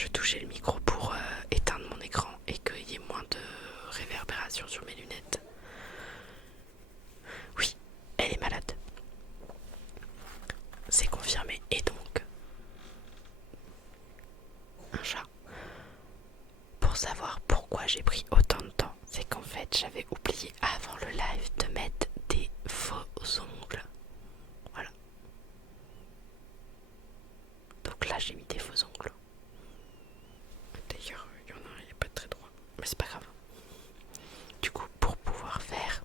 Je touchais le micro pour éteindre mon écran et qu'il y ait moins de réverbération sur mes lunettes. Oui, elle est malade. C'est confirmé. Et donc, un chat. Pour savoir pourquoi j'ai pris autant de temps, c'est qu'en fait j'avais oublié avant le live de mettre des faux ongles. Voilà. Donc là j'ai mis des faux ongles. D'ailleurs, il y en a un, il n'est pas très droit. Mais c'est pas grave. Du coup, pour pouvoir faire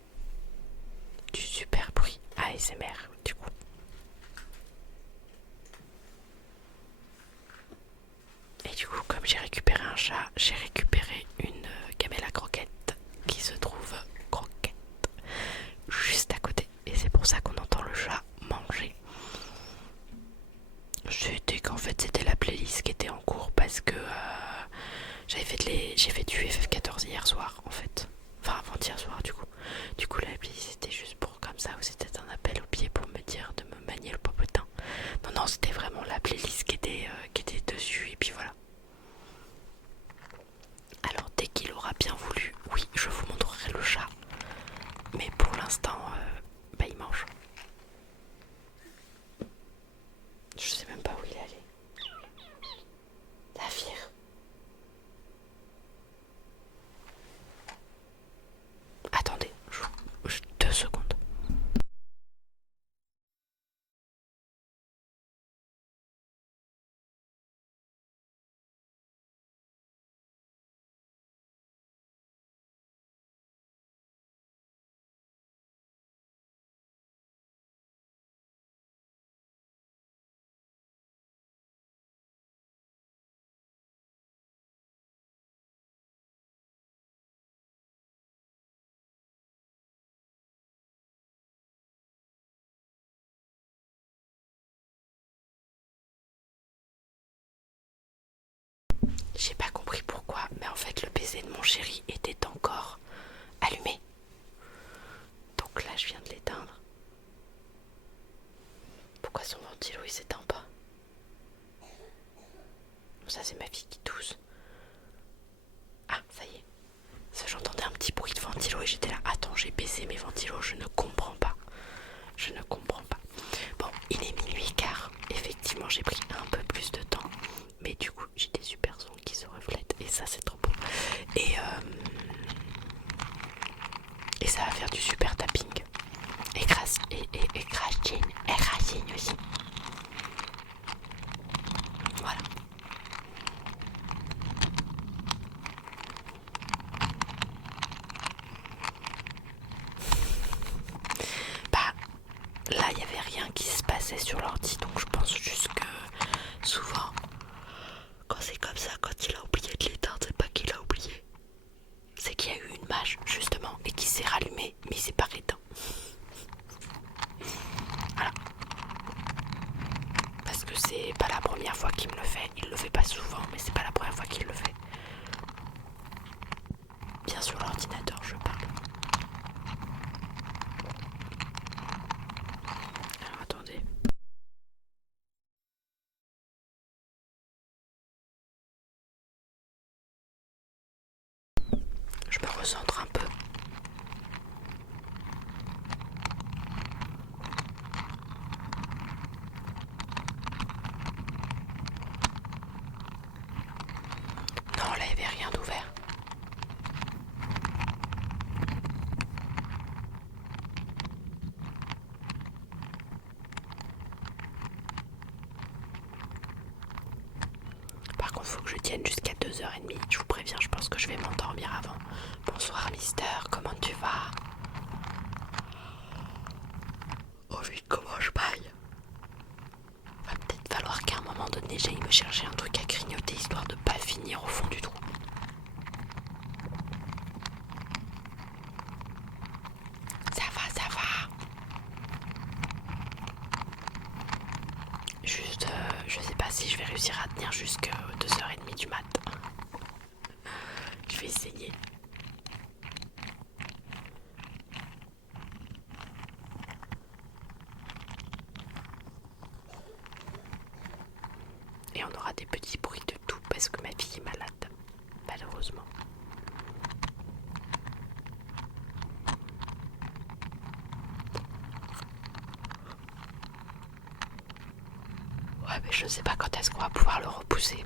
du super bruit ASMR, du coup. Et du coup, comme j'ai récupéré un chat, j'ai récupéré une gamelle à croquettes qui se trouve croquette juste à côté. Et c'est pour ça qu'on entend le chat manger. C'était qu'en fait c'était la playlist qui était en cours parce que j'ai fait du FF14 hier soir en fait. Enfin avant-hier soir du coup. Du coup la playlist c'était juste pour comme ça, ou c'était un appel au pied pour me dire de me manier le popotin. Non non, c'était vraiment la playlist qui était dessus et puis voilà. Alors dès qu'il aura bien voulu, oui je vous montrerai le chat. Mais pour l'instant bah il mange. Je sais même pas où il est allé. Zafir. Attendez, 2 secondes. J'ai pas compris pourquoi, mais en fait le PC de mon chéri était encore allumé. Donc là je viens de l'éteindre. Pourquoi son ventilo il s'éteint pas? Ça c'est ma fille qui tousse. Ah ça y est. Ça, j'entendais un petit bruit de ventilo et j'étais là. Attends, j'ai baissé mes ventilos, je ne comprends pas. Je ne comprends pas. Bon, il est minuit car effectivement j'ai pris un peu plus de temps. Mais du coup j'ai des super sons qui se reflètent et ça c'est trop beau. Et ça va faire du super tapping. Et crashing aussi. Voilà. Bah là il n'y avait rien qui se passait sur l'ordi, donc je pense juste que souvent quand c'est comme ça, quand il a oublié de l'éteindre, c'est pas qu'il a oublié, c'est qu'il y a eu une mâche justement et qui s'est rallumée mais il s'est pas éteint. Voilà. Parce que c'est pas la première fois qu'il me le fait, il le fait pas souvent mais c'est pas la première fois qu'il le fait. Bien sur l'ordinateur je parle. Alors attendez. Je me recentre un peu. Non, là il n'y avait rien d'ouvert. Par contre, faut que je tienne jusqu'à 2h30. Je vous préviens, je pense que je vais m'endormir avant. Bonsoir, Mister, comment tu vas? Oh, vite, comment je baille? Va peut-être falloir qu'à un moment donné, j'aille me chercher un truc à grignoter histoire de pas finir au fond du trou. Ça va, ça va. Juste, je sais pas si je vais réussir à tenir jusqu'à 2h30 du mat. Je vais essayer. Et on aura des petits bruits de tout parce que ma fille est malade, malheureusement. Ouais, mais je sais pas quand est-ce qu'on va pouvoir le repousser.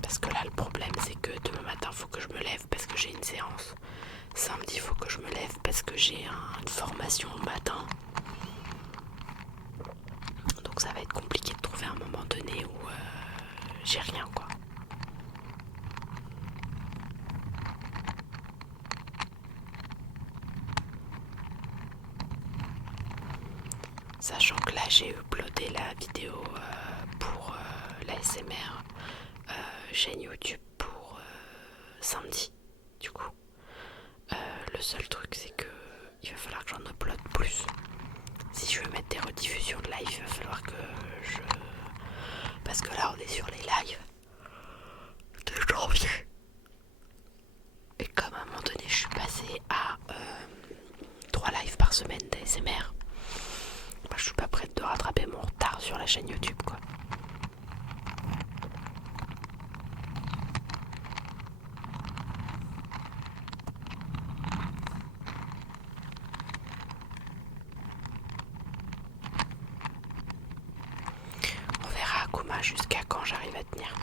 Parce que là, le problème, c'est que demain matin, faut que je me lève parce que j'ai une séance. Samedi, faut que je me lève parce que j'ai une formation au matin. Donc ça va être compliqué de trouver un moment donné où j'ai rien, quoi. Sachant que là, j'ai uploadé la vidéo pour la SMR chaîne YouTube pour samedi, du coup. Le seul truc, c'est que il va falloir que j'en upload plus. Si je veux mettre des rediffusions de live, il va falloir que je... Parce que là, on est sur les lives de janvier. Et comme à un moment donné, je suis passée à 3 lives par semaine d'ASMR, moi, je suis pas prête de rattraper mon retard sur la chaîne YouTube, quoi. On verra à Kuma jusqu'à quand j'arrive à tenir.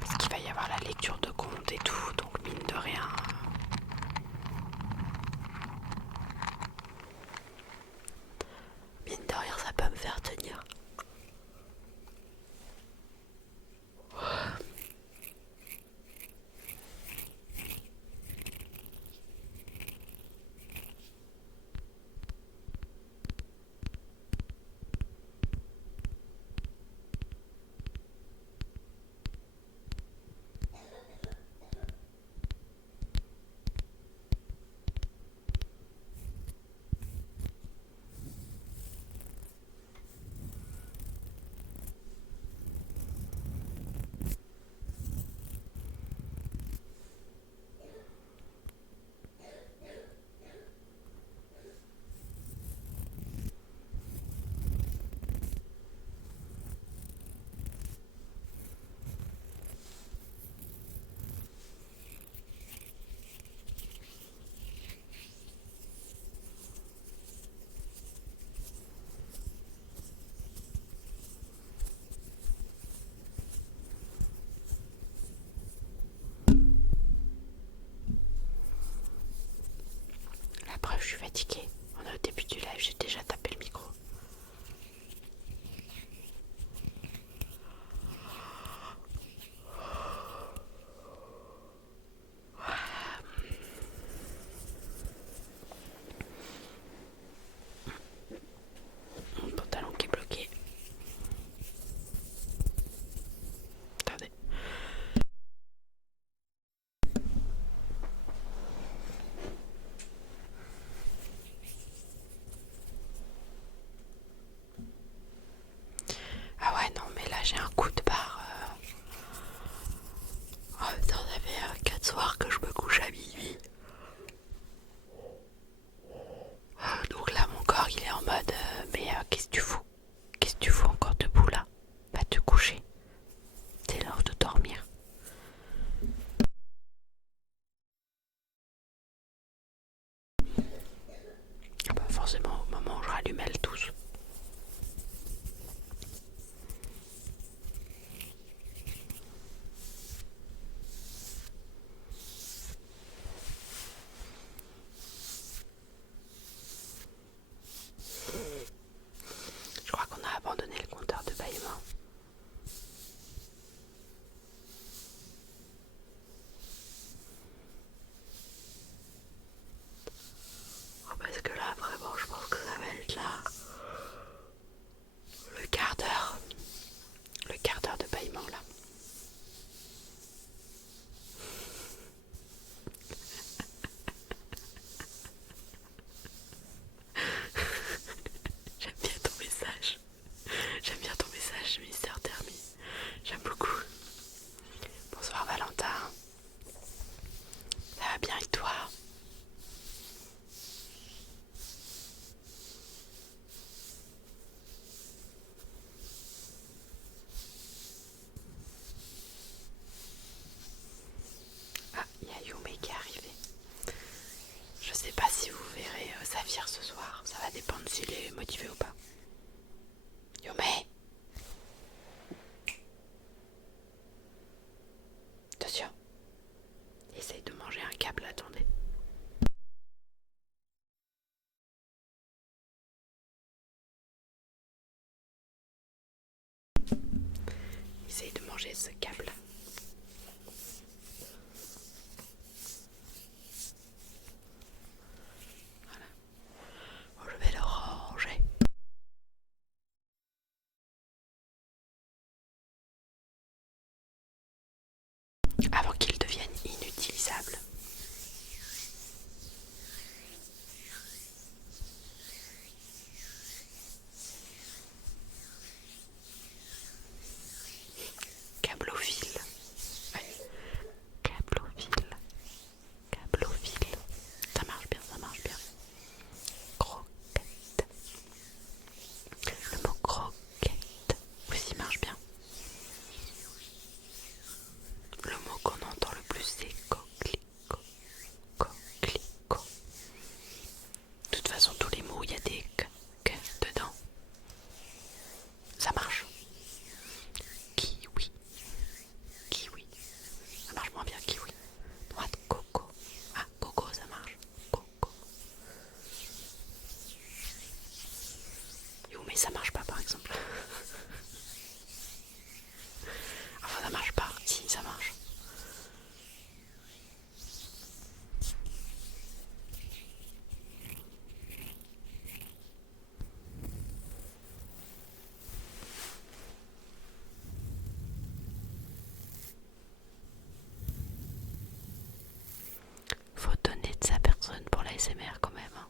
Parce qu'il va y avoir la lecture de compte et tout, donc mine de rien. Mine de rien, ça peut me faire tenir. La preuve, je suis fatiguée. On est au début du live, j'ai déjà tapé le micro. Mon pantalon qui est bloqué. Attendez. Ah ouais, non, mais là j'ai un coup de barre. Oh putain, ça fait 4 soirs que je me couche à minuit. Donc là, mon corps il est en mode mais qu'est-ce que tu fous? Qu'est-ce que tu fous encore debout là? Va te coucher. C'est l'heure de dormir. Ah bah forcément, au moment où je rallumais le tous. s'il est motivé ou pas. Yomé, attention. Essaye de manger un câble, attendez. Essaye de manger ce câble. Voilà. Bon, je vais le ranger. Avant qu'il devienne inutilisable. Câblophile. Ouais. Câblophile. Câblophile. Ça marche bien, ça marche bien. Croquette. Le mot croquette aussi marche bien. Le mot qu'on entend le plus c'est coquelicot. Coquelicot. De toute façon, tous les mots, il y a des que dedans. Ça marche. Kiwi. Kiwi. Ça marche moins bien, kiwi. Noix de coco. Ah, coco, ça marche. Coco. Yo, mais ça marche pas, par exemple. Enfin, ça marche pas. Si, ça marche. Faut donner de sa personne pour la SMR quand même. Hein.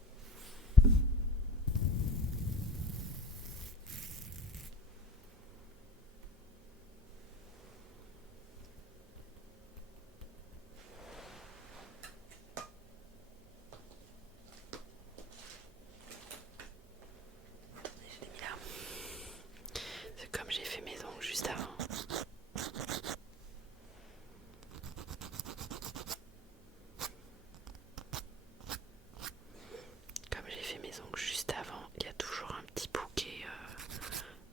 Je l'ai mis là. C'est comme j'ai fait mes ongles juste avant. Comme j'ai fait mes ongles juste avant, il y a toujours un petit bouquet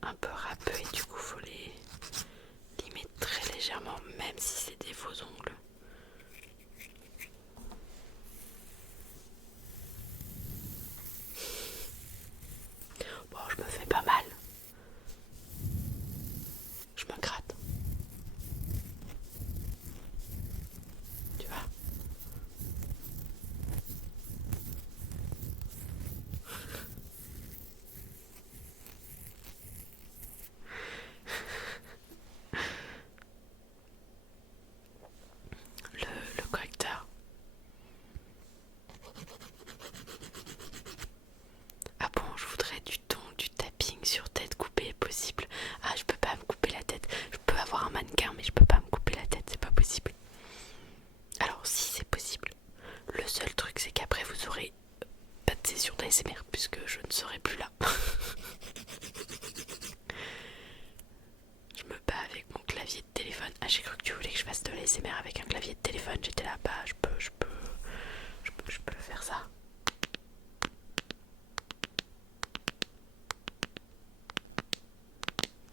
un peu râpeux et du coup faut les mettre très légèrement même si c'est des faux ongles. Bon, je me fais pas mal. Je me gratte. Tu vois? Le correcteur. Ah bon, je voudrais du tapping sur tête coupée possible. Ah, je peux pas me couper la tête. Je peux avoir un mannequin, mais je peux pas me couper la tête, c'est pas possible. Alors, si c'est possible, le seul truc c'est qu'après vous aurez pas de session d'ASMR puisque je ne serai plus là. Je me bats avec mon clavier de téléphone. Ah, j'ai cru que tu voulais que je fasse de l'ASMR avec un clavier de téléphone. J'étais là, bah je peux faire ça.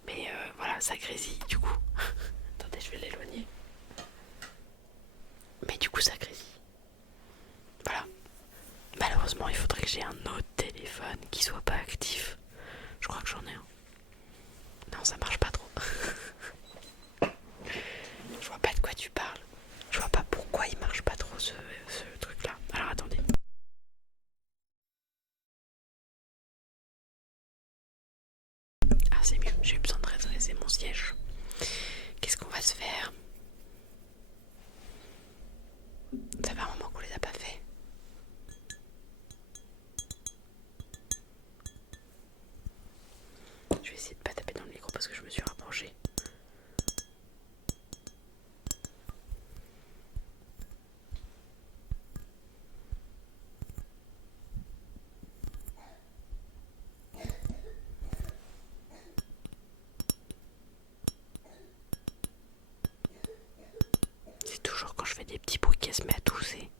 Mais voilà, ça grésille du coup. Attendez, je vais l'éloigner. Mais du coup, ça grésille. Voilà. Malheureusement, il faudrait que j'ai un autre téléphone qui soit pas actif. Je crois que j'en ai un. Non, ça marche pas trop. Je vois pas de quoi tu parles. Je vois pas pourquoi il marche pas trop ce truc là. Alors attendez. Ah, c'est mieux. J'ai eu besoin de redresser mon siège. Qu'est-ce qu'on va se faire? Ça fait un moment qu'on les a pas fait. Je vais essayer de pas taper dans le micro parce que je me suis rapprochée. C'est toujours quand je fais des petits bruits qu'elle se met à tousser.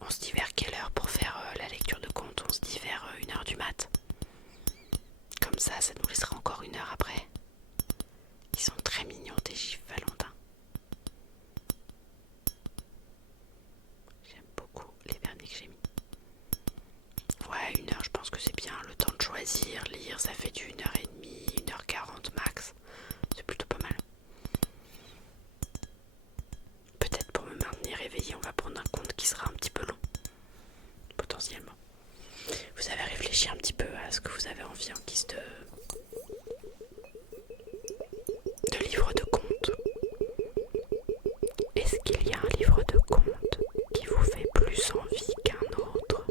On se dit vers quelle heure pour faire la lecture de compte? comme ça nous laissera encore 1 heure après. Ils sont très mignons tes gifs Valentin. J'aime beaucoup les vernis que j'ai mis. Ouais, 1 heure, je pense que c'est bien. Le temps de choisir, lire, ça fait du 1h30, 1h40 max. C'est plutôt pas mal. Peut-être pour me maintenir éveillée, on va prendre un compte qui sera un petit peu long. Potentiellement. Vous avez réfléchi un petit peu à ce que vous avez envie en guise de livre de contes. Est-ce qu'il y a un livre de contes qui vous fait plus envie qu'un autre?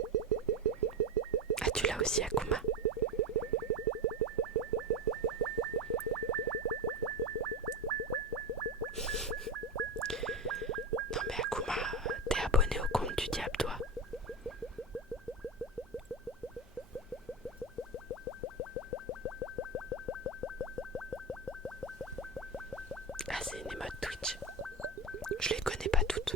Ah, tu l'as aussi, Akuma? Non mais Akuma, t'es abonné au compte du diable, toi? Ah, c'est une émote Twitch. Je les connais pas toutes.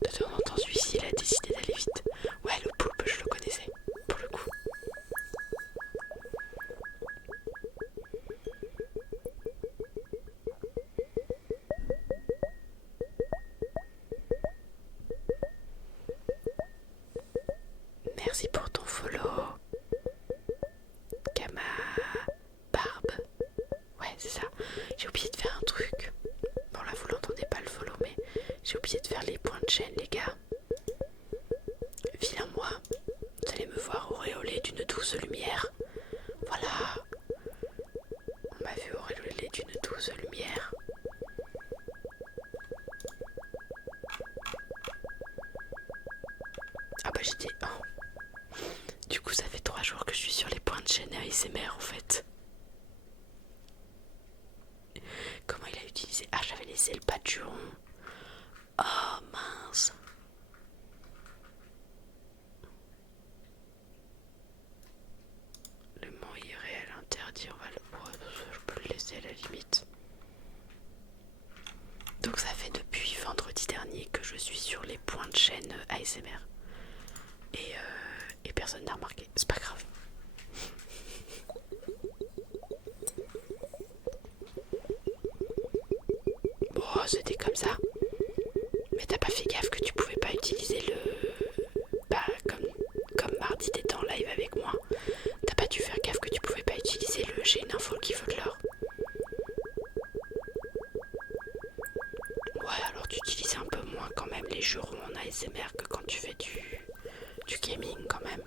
De temps en temps, celui-ci, il a décidé d'aller vite. Ouais, le poulpe, je le connaissais, pour le coup. Merci pour ton follow. Kama Barbe. Ouais, c'est ça. J'ai oublié de faire un truc. Bon, là, vous l'entendez pas le follow, mais j'ai oublié de faire les points de chaîne, les gars. Vilain moi. Vous allez me voir auréolée d'une douce lumière. Voilà. On m'a vu auréolée d'une douce lumière. Ah bah j'étais... Oh. Du coup, ça fait 3 jours que je suis sur les points de chaîne ASMR en fait. Comment il a utilisé? Ah, j'avais laissé le patron. Oh mince. Le mot irréel interdit, on va le... je peux le laisser à la limite. Donc ça fait depuis vendredi dernier que je suis sur les points de chaîne ASMR. Et personne n'a remarqué. C'est pas grave. Bon, c'était comme ça. Mais t'as pas fait gaffe que tu pouvais pas utiliser le... Bah, comme mardi t'étais en live avec moi. T'as pas dû faire gaffe que tu pouvais pas utiliser le j'ai une info qui veut de l'or. Ouais, alors tu utilises un peu moins quand même les jurons en ASMR que quand tu fais du gaming quand même.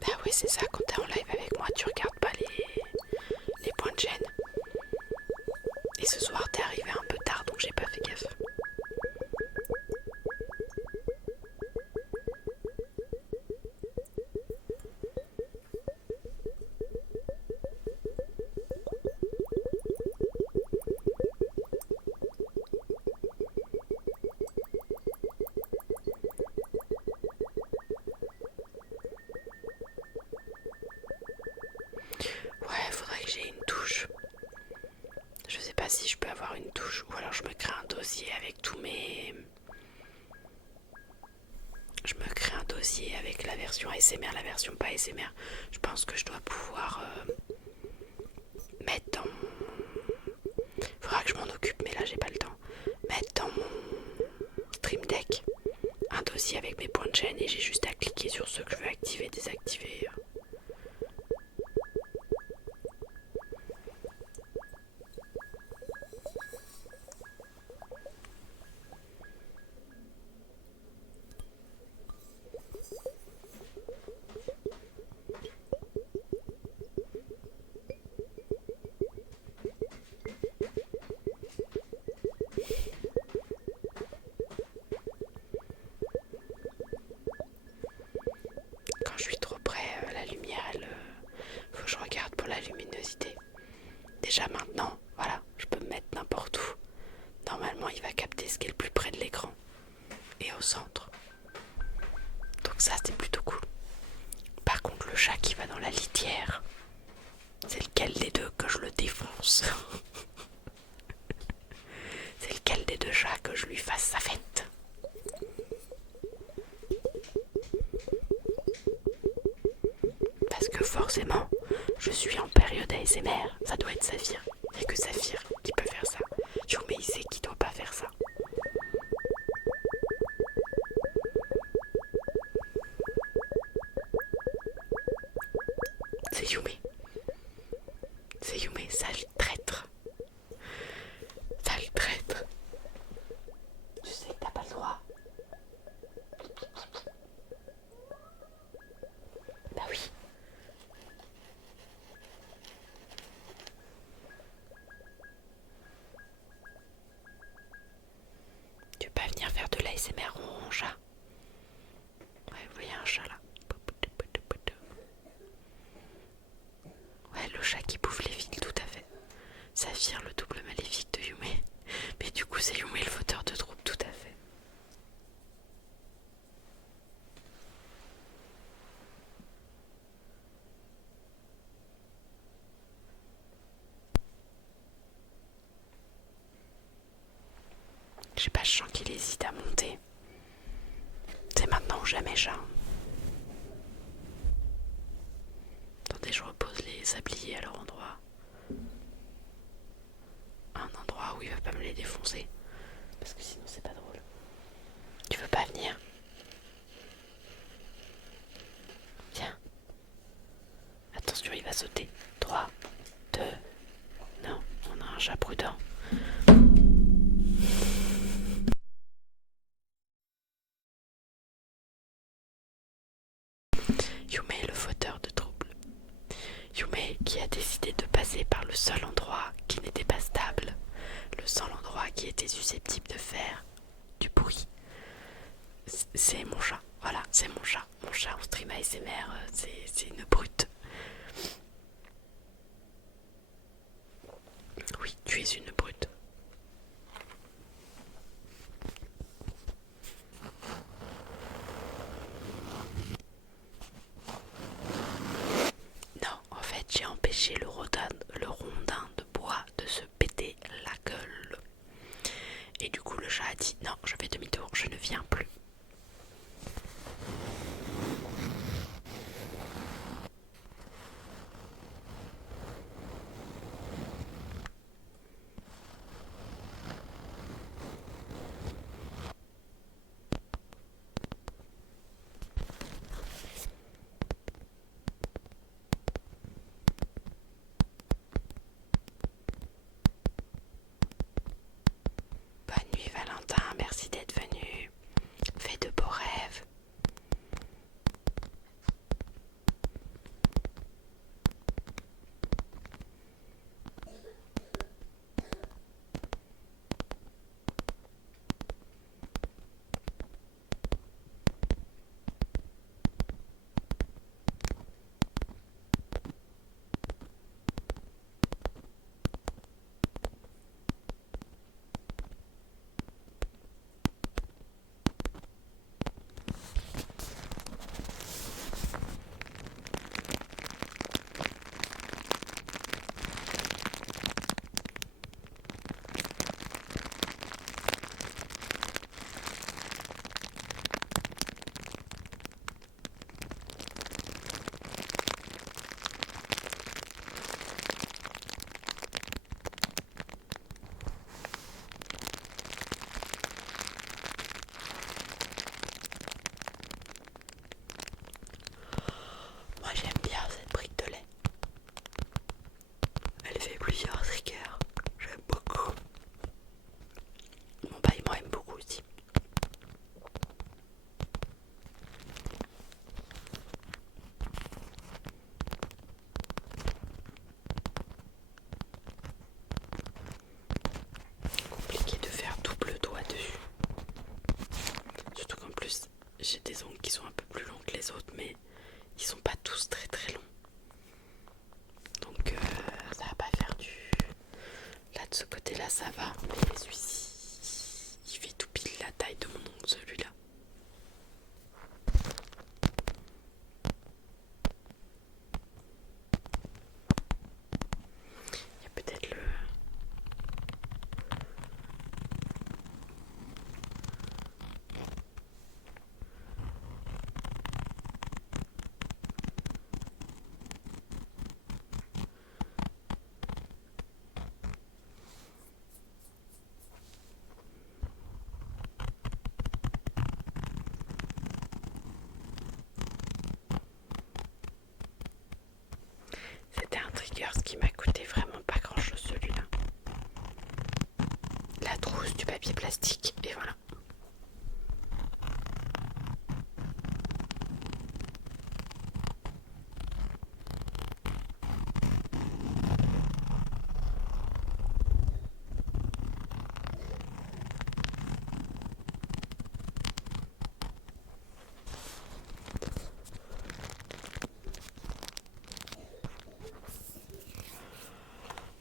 Bah oui, c'est ça, quand t'es en live avec moi, tu regardes pas les points de chaîne. Et ce soir, t'es arrivé un peu tard, donc j'ai pas fait gaffe. Ouais, faudrait que j'ai une touche. Je sais pas si je peux avoir une touche ou alors je me crée un dossier avec tous mes... Je me crée un dossier avec la version ASMR, la version pas ASMR. Je pense que je dois pouvoir mettre dans mon... Faudra que je m'en occupe, mais là j'ai pas le temps. Mettre dans mon Stream Deck un dossier avec mes points de chaîne et j'ai juste à cliquer sur ceux que je veux activer, désactiver. Quand je suis trop près, la lumière, faut que je regarde pour la luminosité. Déjà maintenant, voilà, je peux me mettre n'importe où. Normalement, il va capter ce qui est le plus près de l'écran et au centre. Donc ça, c'est plutôt cool. chat qui va dans la litière? C'est lequel des deux que je le défonce? C'est lequel des deux chats que je lui fasse sa fête? Parce que forcément, je suis en période ASMR, ça doit être Saphir. Il n'y a que Saphir qui peut faire ça. Mais il sait qu'il doit pas faire ça. C'est Yumé. C'est Yumé, sale traître. Sale traître. Tu sais que t'as pas le droit. Bah oui. Tu peux pas venir faire de l'ASMR en chat. Ouais, vous voyez un chat là. Ouais, le chat qui bouffe les fils, tout à fait. Saphir, le double maléfique de Yumé. Mais du coup, c'est Yumé le fauteur de troupe, tout à fait. Je sais pas, je sens qu'il hésite à monter. C'est maintenant ou jamais, chat. Attendez, je repose les sabliers à leur endroit. Un endroit où il va pas me les défoncer. Parce que sinon c'est pas drôle. Tu veux pas venir? Viens. Attention, il va sauter. 3, 2... Non, on a un chat prudent. Yumé, le fauteur de troubles. Yumé qui a décidé de passer par le seul endroit qui n'était pas stable, le seul endroit qui était susceptible de faire du bruit. C'est mon chat, voilà, c'est mon chat. Mon chat en stream ASMR, c'est une brute. Oui, tu es une brute. Non, en fait, j'ai empêché le rondin de bois de se péter la gueule. Et du coup, le chat a dit non, je fais demi-tour, je ne viens plus. Bonne nuit Valentin, merci d'être venu. Fais de beaux rêves. Moi j'aime bien cette brique de lait. Elle fait plusieurs triggers. J'aime beaucoup. Mon baillement aime beaucoup aussi. Compliqué de faire double doigt dessus. Surtout qu'en plus, j'ai des ongles qui sont un peu plus longs que les autres, mais ils sont pas tous très très longs. Donc ça va pas faire du... Là de ce côté-là ça va, mais celui-ci, il fait tout pile la taille de mon ongle celui-là. papier plastique et voilà.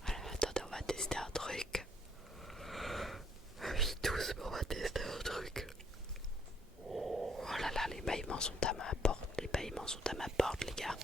Voilà, attendez, on va tester un truc. Oui, doucement, on va tester un truc. Oh là là, les bâillements sont à ma porte. Les bâillements sont à ma porte, les gars.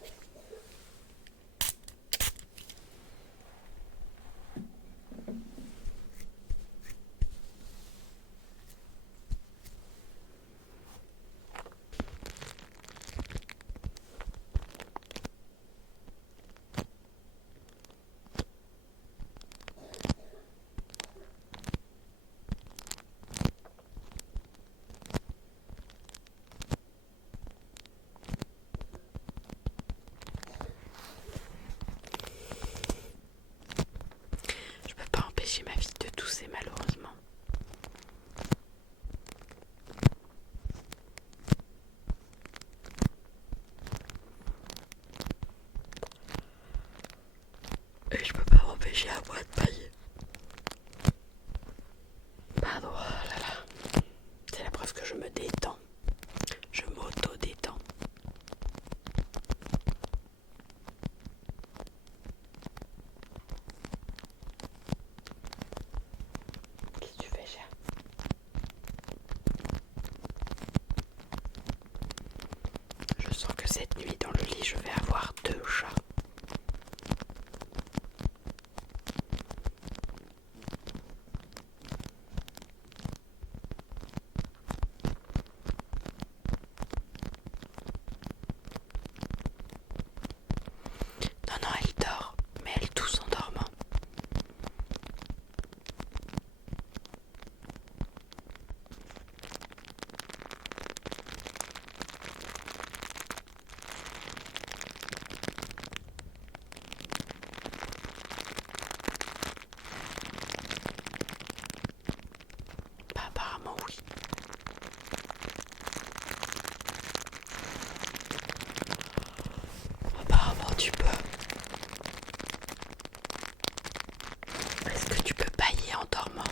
Je peux pas empêcher ma fille de tousser malheureusement. Et je peux pas m'empêcher à moi de bailler. Pardon, oh là là. C'est la preuve que je me détends. Je m'auto-détends. Qu'est-ce que tu fais, cher? Je sens que cette nuit dans le lit, je vais avoir 2 chats. Non, non, elle dort, mais elle tousse en dormant. Bah, apparemment, oui. Apparemment, tu peux. Est-ce que tu peux bailler en dormant?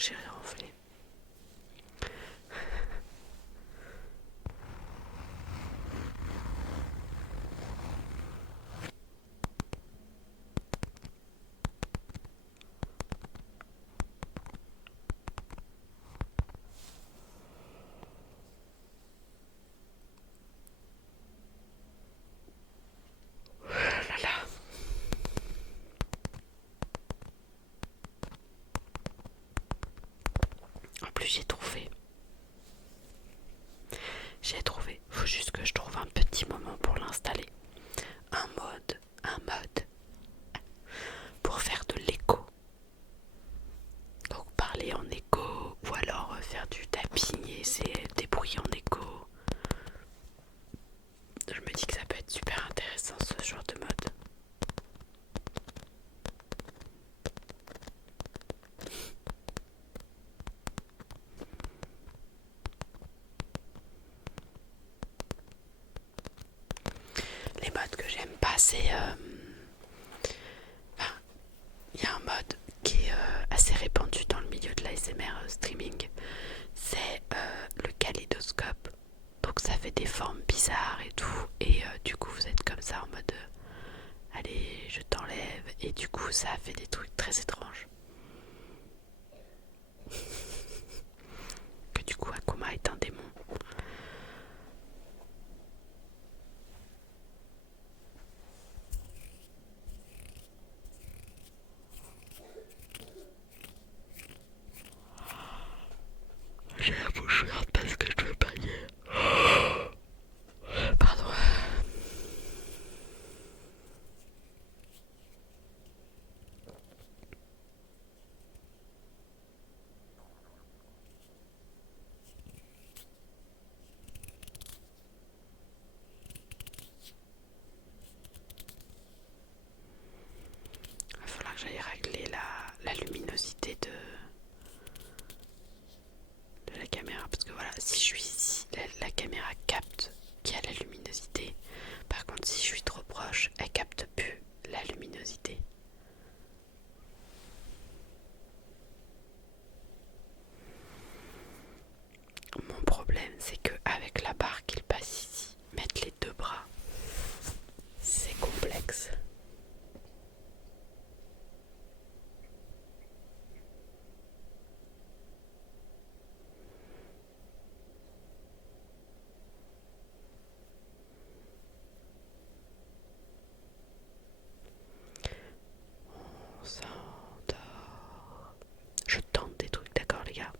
j'ai ronflé. Là là. En plus j'ai trouvé. Faut juste que je trouve un petit moment pour l'installer. Un mode pour faire de l'écho. Donc parler en écho ou alors faire du tapping et c'est des bruits en écho. Je me dis que ça peut être super intéressant ce genre de mode. Les modes que j'aime pas, c'est... il y a un mode qui est assez répandu dans le milieu de l'ASMR streaming. C'est le kaléidoscope. Donc ça fait des formes bizarres et tout. Et du coup vous êtes comme ça en mode... allez, je t'enlève. Et du coup ça fait des trucs très étranges. Que du coup Akuma est un démon. J'ai la bouche ouverte parce que je veux bailler. Pardon. Il va falloir que j'aille régler la luminosité de la caméra. Parce que voilà, si je suis ici, la caméra capte qu'il y a la luminosité. Par contre, si je suis trop proche, elle capte plus la luminosité. Mon problème, c'est que avec la barre qu'il passe ici, mettre les deux bras, c'est complexe. On s'endort. Je tente des trucs, d'accord les gars?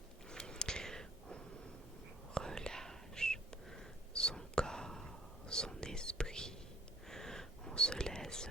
On relâche son corps, son esprit. On se laisse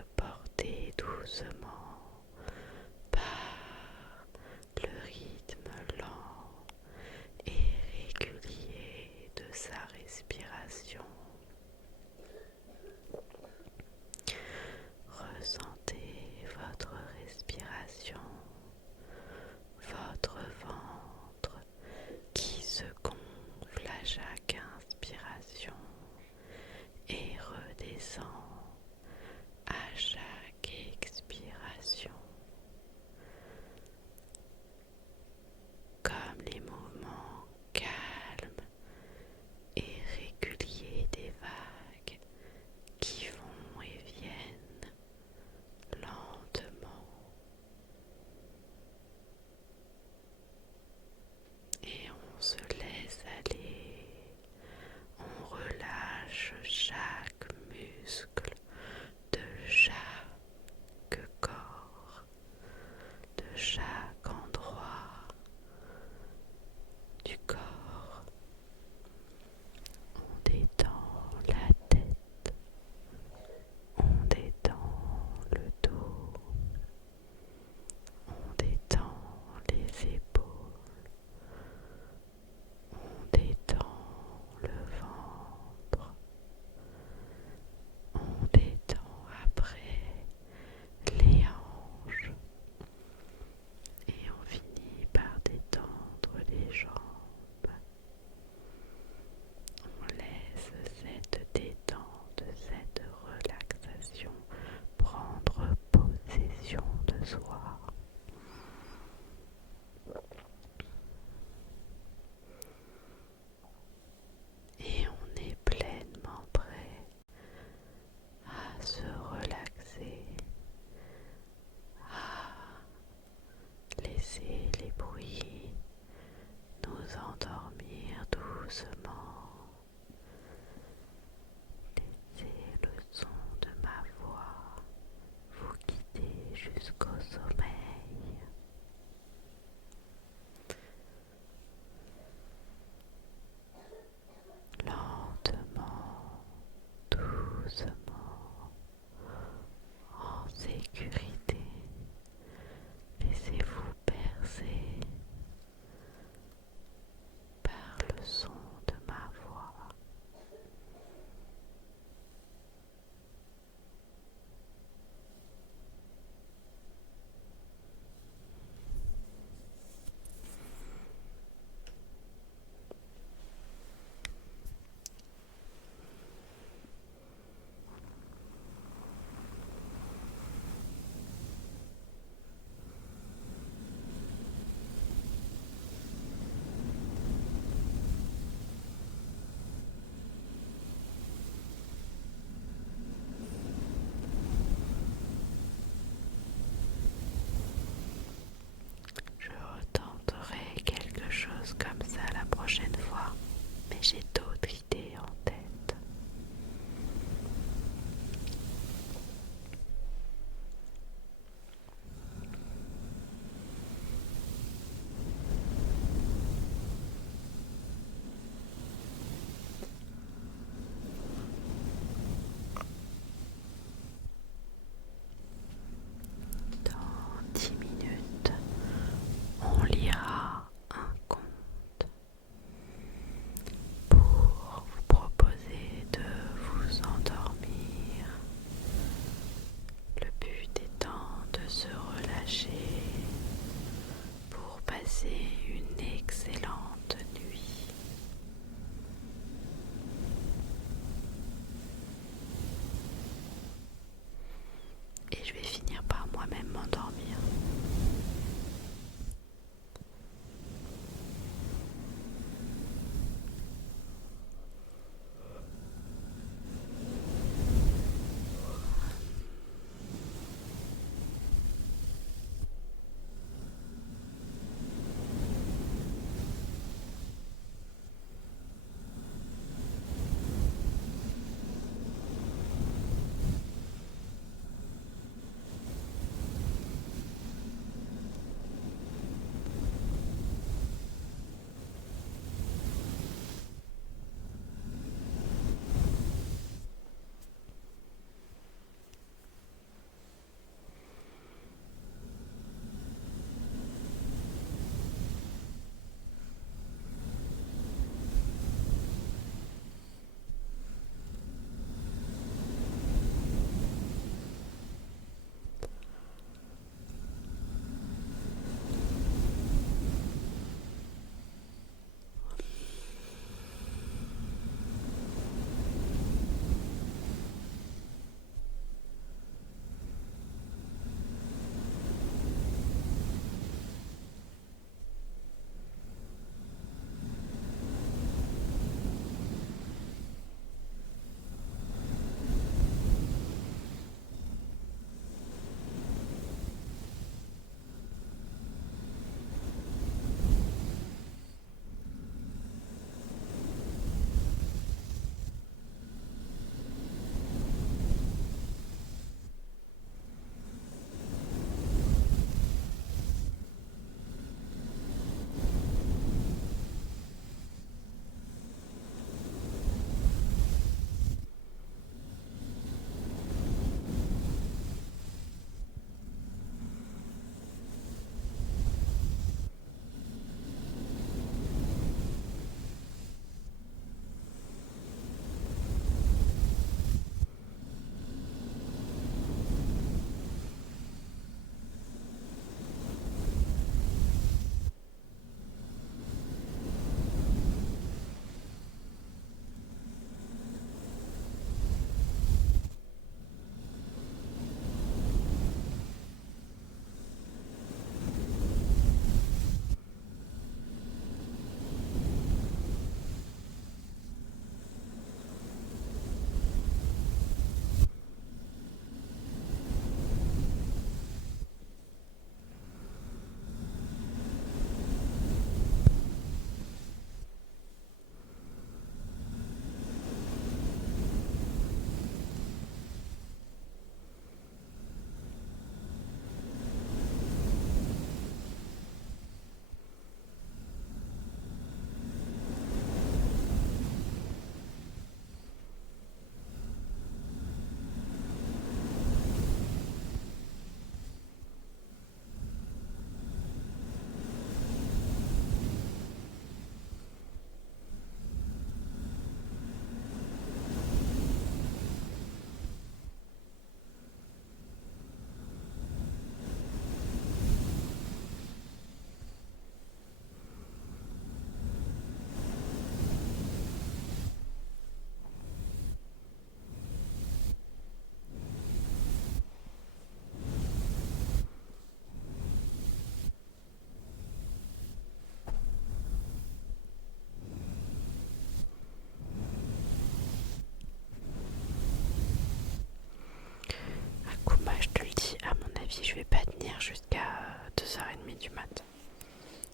du mat.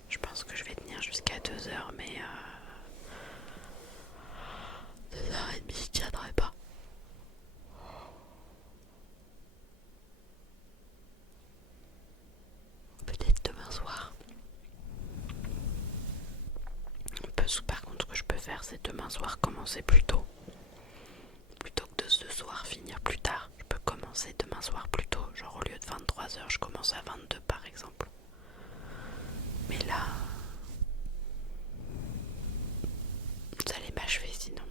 Je pense que je vais tenir jusqu'à 2h, mais 2h30, je tiendrai pas. Peut-être demain soir. Par contre, ce que je peux faire, c'est demain soir commencer plus tôt. Plutôt que de ce soir finir plus tard, je peux commencer demain soir plus tôt. Genre au lieu de 23h, je commence à 22 par exemple. Mais là, vous allez m'achever sinon.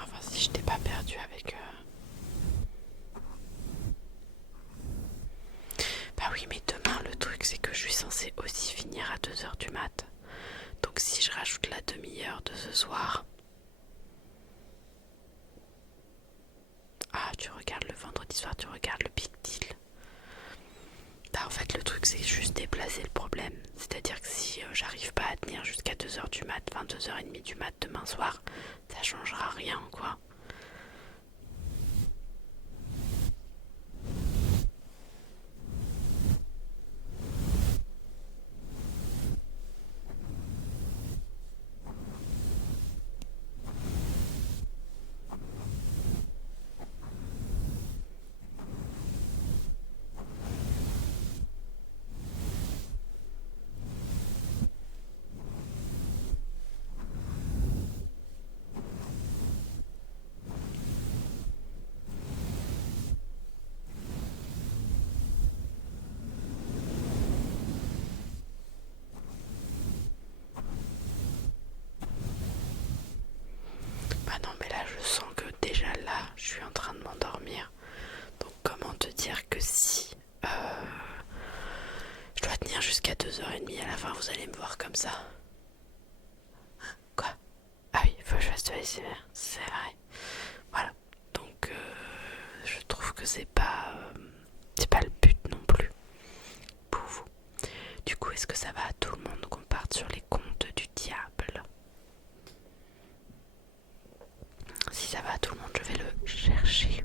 Enfin, si je t'ai pas perdu avec... Bah oui, mais demain, le truc, c'est que je suis censée aussi finir à 2h du mat. Donc si je rajoute la demi-heure de ce soir... Ah, tu regardes le vendredi soir, tu regardes le Big Deal. Bah en fait, le truc, c'est juste déplacer le problème. C'est-à-dire que si j'arrive pas à tenir jusqu'à 2h du mat, 22h30 du mat demain soir, ça changera rien, quoi. Bah non, mais là, je sens que déjà là, je suis en train de m'endormir. Donc comment te dire que si je dois tenir jusqu'à 2h30 à la fin, vous allez me voir comme ça. Quoi? Ah oui, il faut que je fasse de l'ASMR, c'est vrai. Voilà. Donc je trouve que c'est pas le but non plus pour vous. Du coup, est-ce que ça va à tout le monde qu'on parte sur les contes du diable? Si ça va à tout le monde, je vais le chercher.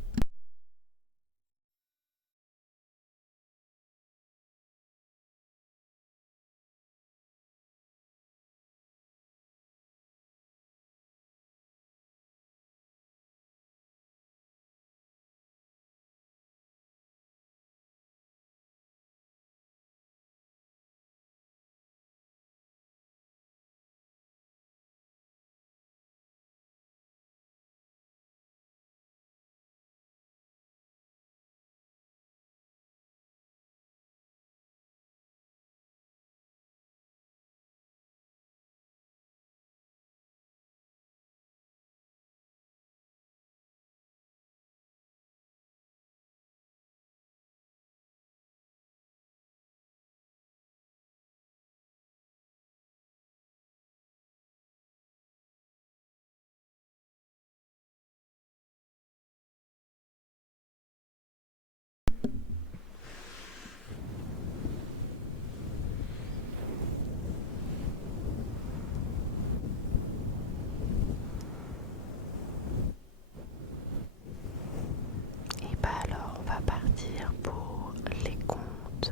Et bah alors, on va partir pour les contes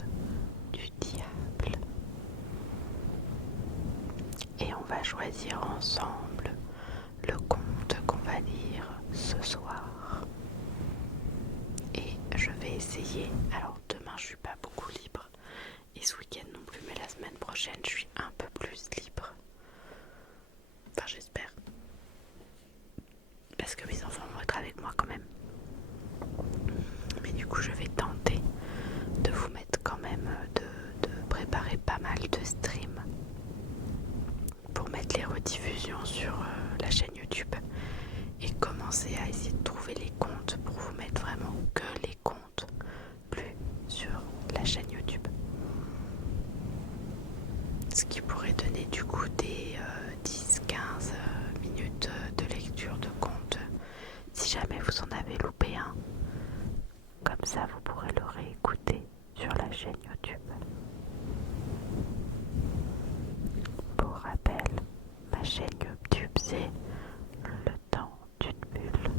du diable. Et on va choisir ensemble le conte qu'on va lire ce soir. Et je vais essayer. Alors demain je suis pas beaucoup libre. Et ce week-end non plus, mais la semaine prochaine je suis un peu plus libre. Enfin j'espère. Parce que mes enfants vont être avec moi quand même. Mais du coup je vais tenter de vous mettre quand même, de préparer pas mal de streams pour mettre les rediffusions sur la chaîne YouTube et commencer à essayer de trouver les comptes pour vous mettre vraiment que les comptes lus sur la chaîne YouTube. Ce qui pourrait donner du coup des 10-15 minutes de lecture de comptes si jamais vous en avez loupé un. ça vous pourrez le réécouter sur la chaîne YouTube. Pour rappel, ma chaîne YouTube c'est Le Temps d'une Bulle.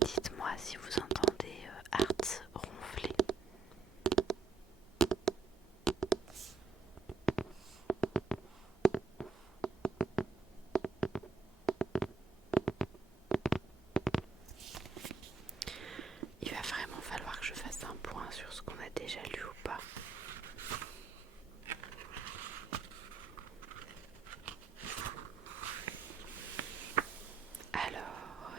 Dites-moi si vous entendez Arts ronfler. Il va vraiment falloir que je fasse un point sur ce qu'on a déjà lu ou pas. Alors,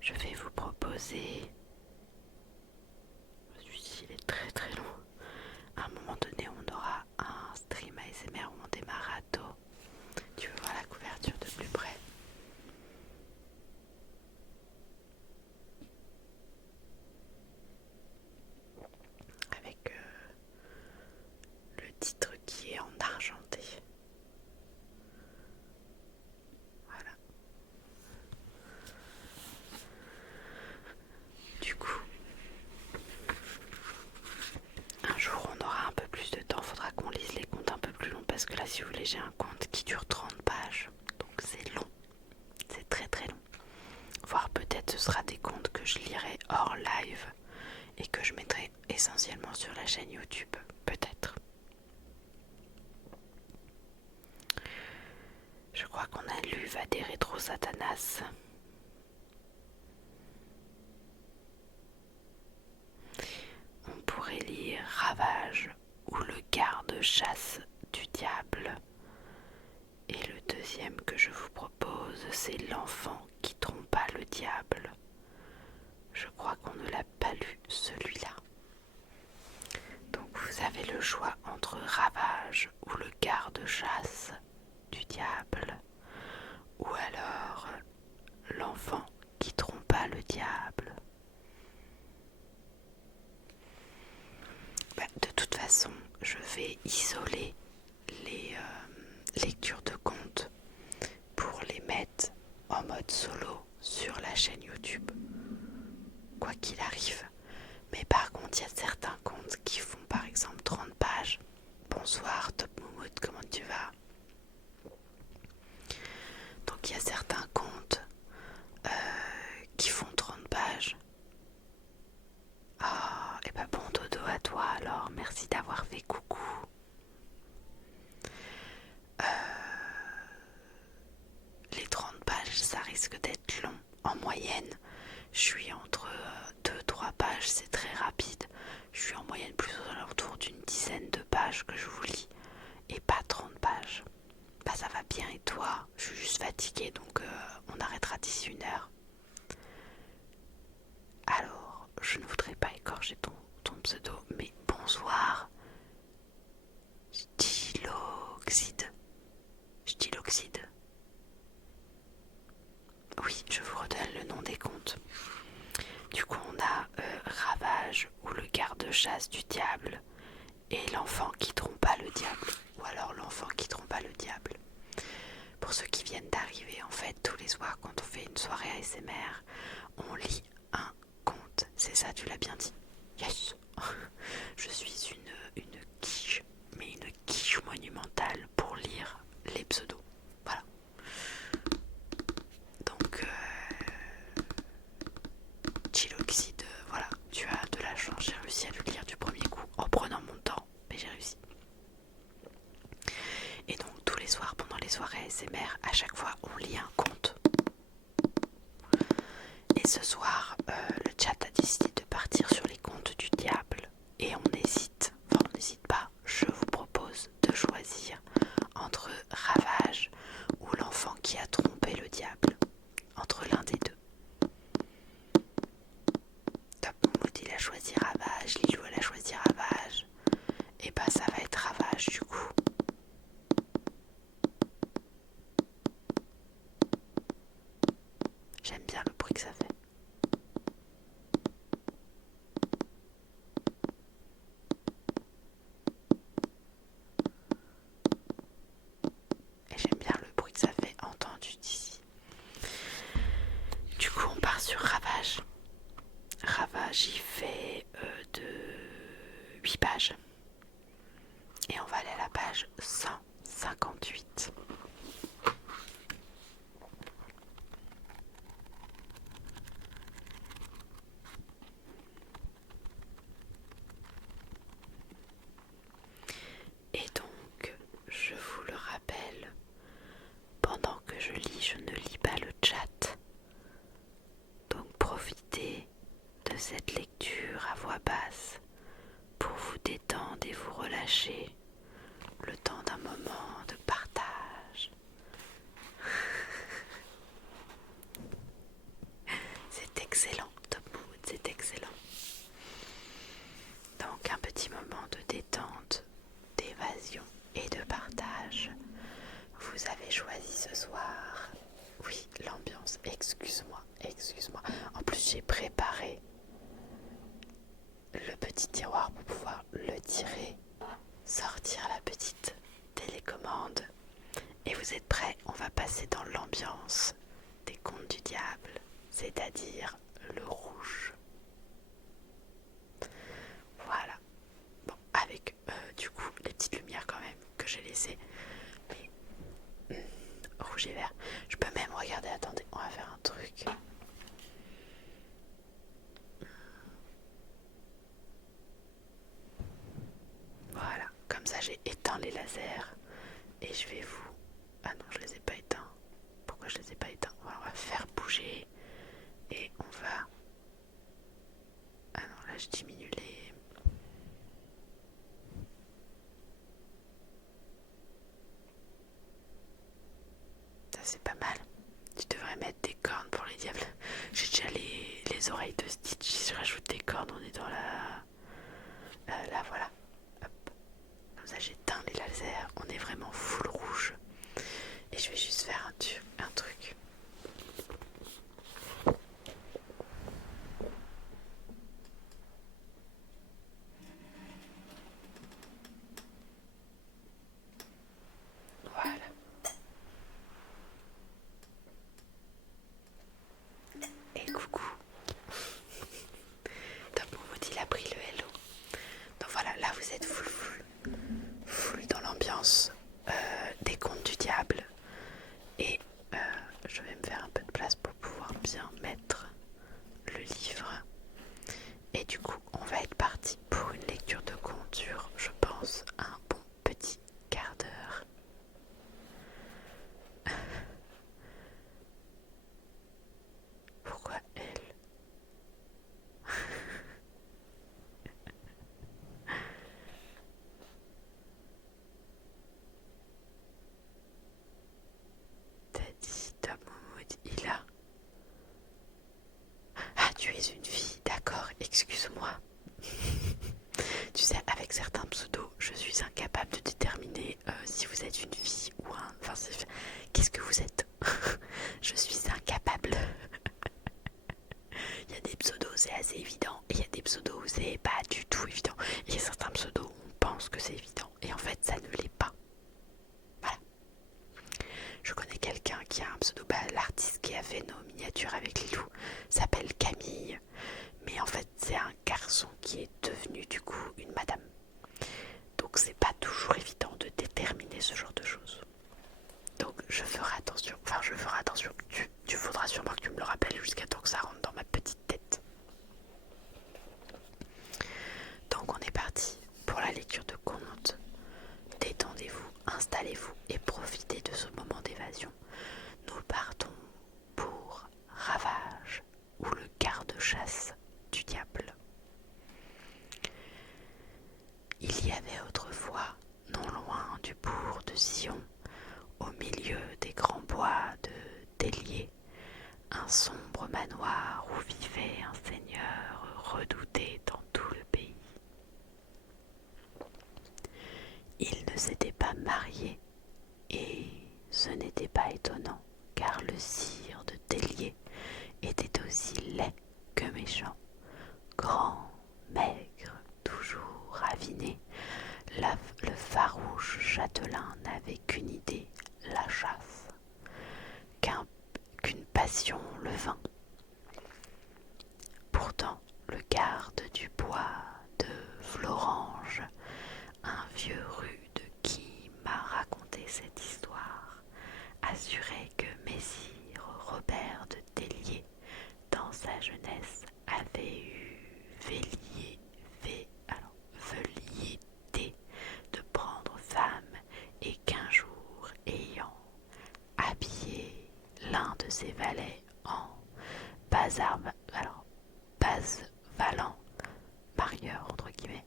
je vais vous proposer, celui-ci il est très très long, à un moment donné on aura un stream ASMR où on démarre à dos. Tu veux voir la couverture de plus près? Avec le titre qui est en argenté. Voilà. Du coup, un jour on aura un peu plus de temps, faudra qu'on lise les contes un peu plus longs parce que là si vous voulez j'ai un conte qui dure 30 pages, donc c'est long, c'est très très long. Voire peut-être ce sera des contes que je lirai hors live et que je mettrai essentiellement sur la chaîne YouTube, peut-être. Je crois qu'on a lu Vaderetro Satanas. On pourrait lire Ravage ou Le garde-chasse du diable. Et le deuxième que je vous propose, c'est L'enfant qui trompa le diable. Je crois qu'on ne l'a pas lu celui-là. Donc vous avez le choix entre Ravage ou Le garde-chasse du diable, ou alors L'enfant qui trompa le diable. De toute façon, je vais isoler les lectures de contes pour les mettre en mode solo sur la chaîne YouTube, quoi qu'il arrive. Mais par contre, il y a certains contes qui font par exemple 30 pages. Bonsoir Top Moumoud, comment tu vas? Donc il y a certains contes qui font 30 pages. Ah, et bah bon dodo à toi alors, merci d'avoir fait coucou. Les 30 pages, ça risque d'être long. En moyenne, je suis entre 2-3 pages, c'est très rapide. Je suis en moyenne plus autour d'une dizaine de pages que je vous lis. Et pas 30 pages. Bah ça va bien et toi? Je suis juste fatiguée donc on arrêtera d'ici 1 heure. Alors, je ne voudrais pas écorcher ton pseudo, mais bonsoir. Styloxide. Oui, je vous retrouve. chasse du diable et l'enfant qui trompa le diable, ou alors l'enfant qui trompa le diable. Pour ceux qui viennent d'arriver, en fait, tous les soirs quand on fait une soirée ASMR, on lit un conte. C'est ça, tu l'as bien dit. Yes. Je suis une quiche, mais une quiche monumentale pour lire les pseudos. Voilà. Donc, Chiloxide, voilà, tu as de la chance, j'ai réussi à le lire du premier coup en prenant mon temps, mais j'ai réussi. Et donc tous les soirs, pendant les soirées ASMR, à chaque fois on lit un conte. Et ce soir, le chat a décidé de partir sur les contes du diable. Et on n'hésite pas, je vous propose de choisir entre Ravage ou l'enfant qui a trompé le diable. Entre l'un des deux. Top Moumoud il a choisi Ravage, Lilou elle a choisi Ravage. Et bah ça va être Ravage du coup. J'aime bien le bruit que ça fait. Et j'aime bien le bruit que ça fait entendu d'ici. Du coup on part sur Ravage. Ravage il fait de 8 pages. Et on va aller à la page 158. Et donc, je vous le rappelle, pendant que je lis, je ne lis pas le chat. Donc profitez de cette lecture à voix basse pour vous détendre et vous relâcher le temps d'un moment de partage. C'est excellent, Top Mood, c'est excellent. Donc un petit moment de détente, d'évasion et de partage. Vous avez choisi ce soir, oui, l'ambiance, excuse-moi. En plus j'ai préparé le petit tiroir pour pouvoir le tirer, sortir la petite télécommande. Et vous êtes prêts? On va passer dans l'ambiance des contes du diable, c'est-à-dire le rouge. Voilà. Bon, avec du coup les petites lumières quand même que j'ai laissées. Mais rouge et vert. Je peux même regarder, attendez, on va faire un truc. Voilà, comme ça j'ai éteint les lasers. Et je vais vous... Ah non, je les ai pas éteints. Pourquoi je les ai pas éteints? On va faire bouger. Et on va... Ah non, là je diminue les... Ça c'est pas mal. Tu devrais mettre des cornes pour les diables. J'ai déjà les oreilles de Stitch. Si je rajoute des cornes, on est dans la... là voilà. Hop. Comme ça j'éteins les lasers. On est vraiment full rouge. Et je vais juste faire un truc. Voilà. Et coucou. Top Moumoud il a pris le hello. Donc voilà, là vous êtes full dans l'ambiance des contes du diable. Et je vais me faire un peu de place pour pouvoir bien mettre le livre. Et du coup, on va être parti pour une lecture de conte sur, je pense, un bon petit quart d'heure. Pourquoi elle? T'as dit, Tom Moumoud, il a... Ah, tu es une fille, d'accord, excuse-moi. Tu sais, avec certains pseudos, je suis incapable de déterminer si vous êtes une fille ou un... Enfin, qu'est-ce que vous êtes? Je suis incapable. Il y a des pseudos, c'est assez évident. Et il y a des pseudos où c'est pas du tout évident. qui a fait nos miniatures avec les loups s'appelle Camille, mais en fait c'est un garçon qui est devenu du coup une madame. Donc c'est pas toujours évident de déterminer ce genre de choses. Donc je ferai attention, tu faudras sûrement que tu me le rappelles jusqu'à temps que ça rentre dans ma petite tête. Donc on est parti pour la lecture de contes. Détendez-vous, installez-vous et profitez de ce moment d'évasion. Nous partons pour Ravage ou le garde-chasse du diable. Il y avait autrefois, non loin du bourg de Sion, au milieu des grands bois de Délier, un sombre manoir où vivait un seigneur redouté dans tout le pays. Il ne s'était pas marié et ce n'était pas étonnant car le sire de Délier était aussi laid que méchant, grand, maigre, toujours raviné. Le farouche châtelain n'avait qu'une idée, la chasse, qu'une passion le vint. Pourtant, le garde du bois de Florange, un vieux rude qui m'a raconté cette histoire, assurait que messire Robert de Délier, dans sa jeunesse, avait eu velléité de prendre femme et qu'un jour, ayant habillé l'un de ses valets en basse-valant, marieur entre guillemets,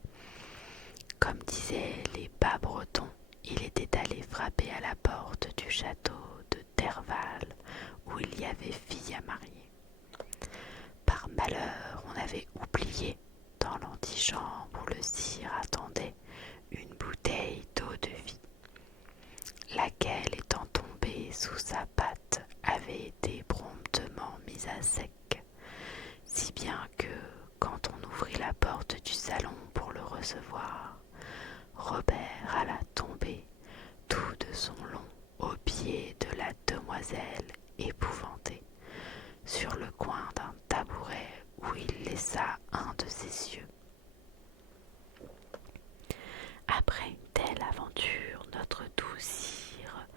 comme disaient les bas bretons, il était allé frapper à la porte du château de Terval où il y avait fille à marier. Par malheur, on avait oublié dans l'antichambre où le sire attendait une bouteille d'eau de vie, laquelle étant tombée sous sa patte avait été promptement mise à sec, si bien que quand on ouvrit la porte du salon pour le recevoir, Robert alla tomber tout de son long aux pieds de la demoiselle épouvantée, sur le coin d'un tabouret où il laissa un de ses yeux. Après une telle aventure, notre doux sire,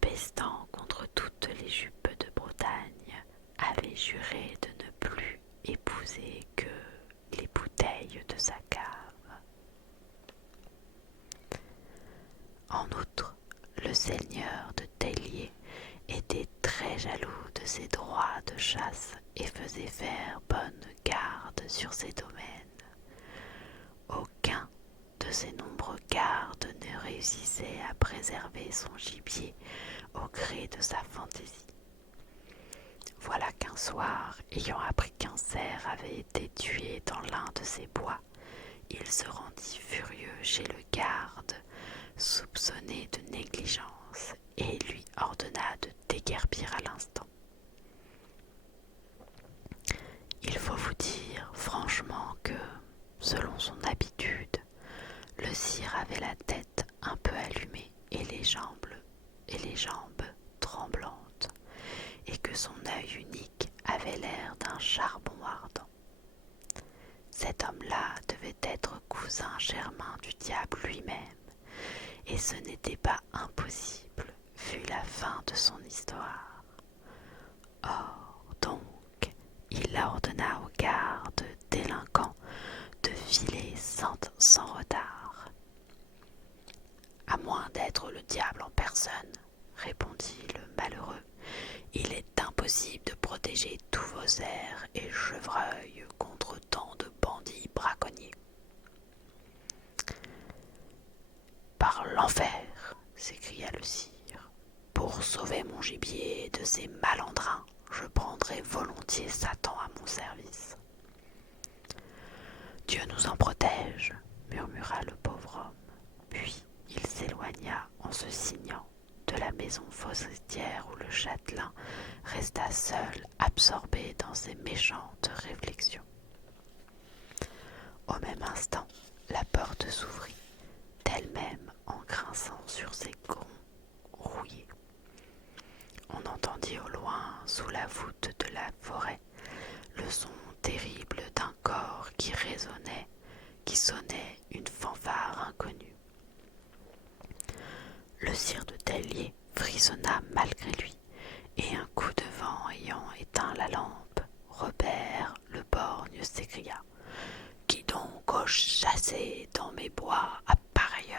pestant contre toutes les jupes de Bretagne, avait juré de ne plus épouser que les bouteilles de sa cave. En outre, le seigneur de Délier était très jaloux de ses droits de chasse et faisait faire bonne garde sur ses domaines. Aucun de ces nombreux gardes ne réussissait à préserver son gibier au gré de sa fantaisie. Voilà qu'un soir, ayant appris qu'un cerf avait été tué dans l'un de ses bois, il se rendit furieux chez le garde, soupçonné de négligence, et lui ordonna de déguerpir à l'instant. Il faut vous dire franchement que, selon son habitude, le sire avait la tête un peu allumée et les jambes tremblantes, et que son œil unique avait l'air d'un charbon ardent. Cet homme-là devait être cousin germain du diable lui-même, et ce n'était pas impossible, vu la fin de son histoire. Or, donc, il ordonna aux gardes délinquants de filer sans retard. À moins d'être le diable en personne, répondit le malheureux, il est impossible de protéger tous vos cerfs et chevreuils contre tant de bandits braconniers. Par l'enfer, s'écria le sire, pour sauver mon gibier de ces malandrins, je prendrai volontiers Satan à mon service. Dieu nous en protège, murmura le pauvre homme, puis il s'éloigna en se signant de la maison forestière où le châtelain resta seul, absorbé dans ses méchantes réflexions. Au même instant, la porte s'ouvrit, d'elle-même en grinçant sur ses gonds rouillés. On entendit au loin sous la voûte de la forêt le son terrible d'un corps qui résonnait, qui sonnait une fanfare inconnue. Le sire de Tellier frissonna malgré lui, et un coup de vent ayant éteint la lampe, Robert le borgne s'écria: « Qui donc ose chasser dans mes bois à pareille heure ?»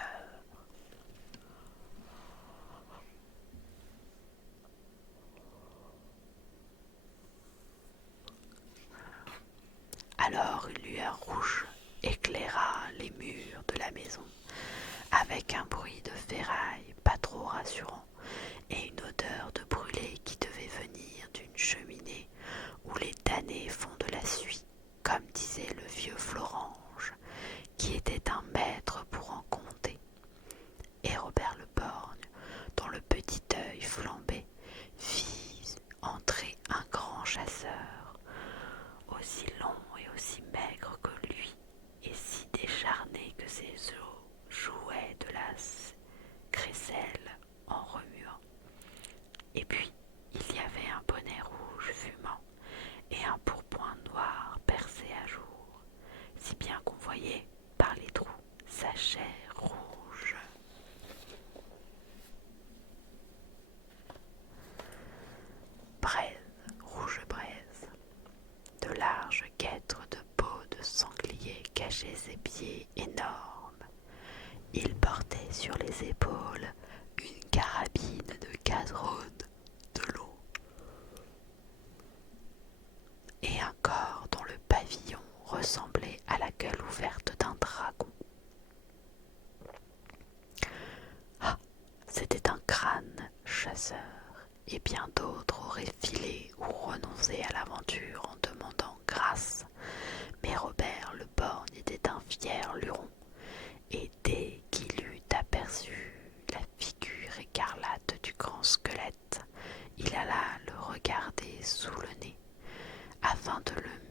Alors une lueur rouge éclaira les murs de la maison, avec un bruit de ferraille pas trop rassurant et une odeur de brûlé qui devait venir d'une cheminée où les damnés font de la suie, comme disait le vieux Florange, qui était un maître pour en compter. Et Robert le borgne, dont le petit œil flambait, vit entrer un grand chasseur, aussi long et aussi maigre que lui, et si décharné que ses os jouaient de la crécelle en remuant. Et puis, il y avait un bonnet rouge fumant et un pourpoint noir percé à jour, si bien qu'on voyait par les trous sa chair rouge. Braise, rouge braise, de larges guêtres de peau de sanglier cachaient ses pieds énormes. Il portait sur les épaules une carabine de cadrone de long et un corps dont le pavillon ressemblait à la gueule ouverte d'un dragon. Ah, c'était un crâne chasseur, et bien d'autres auraient filé ou renoncé à l'aventure en demandant grâce, mais Robert le borgne était un fier luron, et dès qu'il eut aperçu la figure écarlate du grand squelette, il alla le regarder sous le nez, afin de le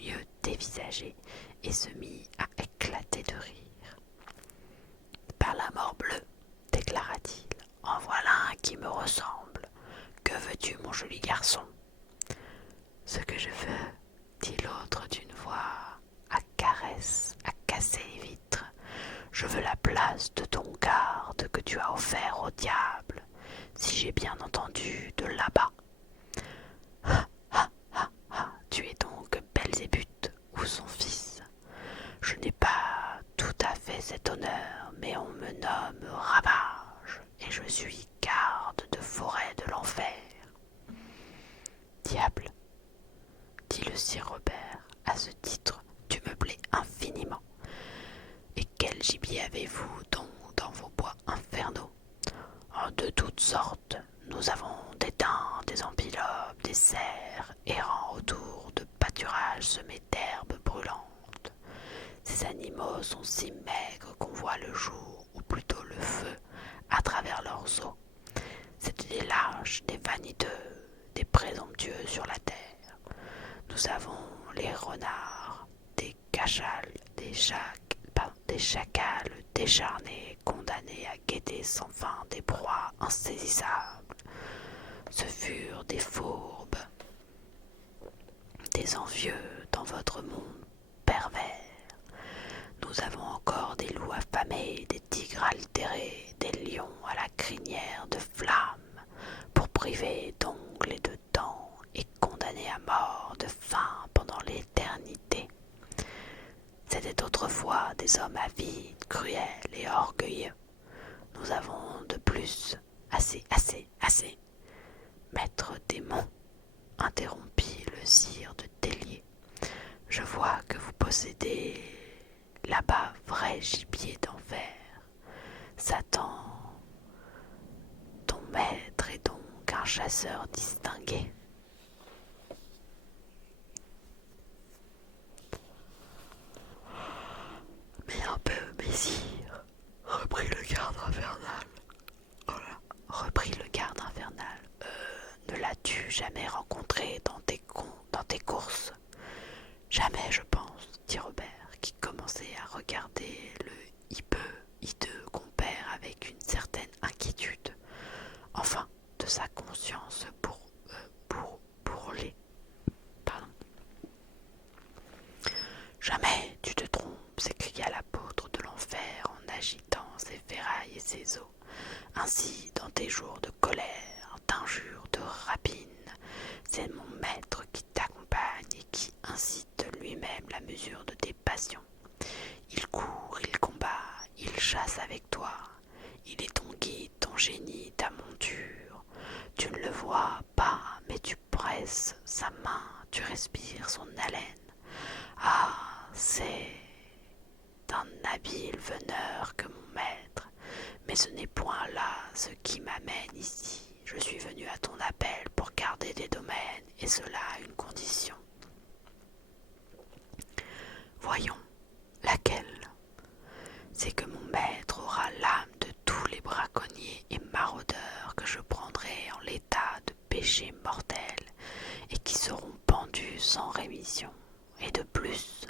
mieux dévisager, et se mit à éclater de rire. « Par la mort bleue, déclara-t-il, en voilà un qui me ressemble. Que veux-tu, mon joli garçon ?»« Ce que je veux, dit l'autre d'une voix à casser les vitres. Je veux la place de ton garde que tu as offert au diable, si j'ai bien entendu, de là-bas. Ha, ha, ha, ha, tu es donc Belzébuth ou son fils. Je n'ai pas tout à fait cet honneur, mais on me nomme Ravage, et je suis garde de forêt de l'enfer. Diable, dit le sire Robert, à ce titre, tu me plais infiniment. Et quel gibier avez-vous donc dans vos bois infernaux? De toutes sortes, nous avons des daims, des antilopes, des cerfs, errant autour de pâturages semés d'herbes brûlantes. Ces animaux sont si maigres qu'on voit le jour, ou plutôt le feu, à travers leurs os. C'est des lâches, des vaniteux, des présomptueux sur la terre. Nous avons les renards, des cachals, des chacals décharnés, condamnés à guetter sans fin des proies insaisissables. Ce furent des fourbes, des envieux dans votre monde pervers. Nous avons encore des loups affamés, des tigres altérés, des lions à la crinière de flamme, pour priver d'ongles et de dents et condamnés à mort de faim pendant l'éternité. C'étaient autrefois des hommes avides, cruels et orgueilleux. Nous avons de plus assez. Maître démon, interrompit le sire de Tellier, je vois que vous possédez là-bas vrai gibier d'enfer. Satan, ton maître est donc un chasseur distingué. Mais un peu, messire, reprit le garde infernal. Voilà. Reprit le garde infernal. Ne l'as-tu jamais rencontré dans tes courses? Jamais, je pense, dit Robert, qui commençait à regarder le hideux compère avec une certaine inquiétude. Enfin, de sa conscience génie ta monture. Tu ne le vois pas, mais tu presses sa main, tu respires son haleine. Ah, c'est d'un habile veneur que mon maître, mais ce n'est point là ce qui m'amène ici. Je suis venu à ton appel pour garder des domaines, et cela à une condition. Voyons, laquelle? C'est que mon maître aura l'âme de tous les braconniers et maraudeurs que je prendrai en l'état de péché mortel et qui seront pendus sans rémission. Et de plus,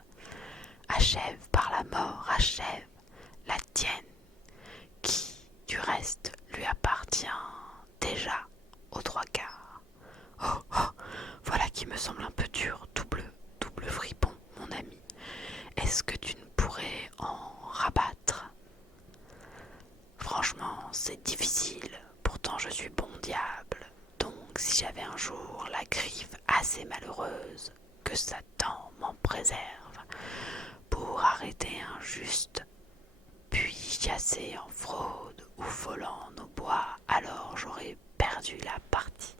achève par la mort, achève la tienne, qui, du reste, lui appartient déjà aux trois quarts. Oh, oh, voilà qui me semble un peu dur, double fripon, mon ami. Est-ce que tu ne pourrais en rabattre? Franchement, c'est difficile, pourtant je suis bon diable. Donc si j'avais un jour la griffe assez malheureuse, que Satan m'en préserve, pour arrêter un juste, puis chasser en fraude ou volant nos bois, alors j'aurais perdu la partie.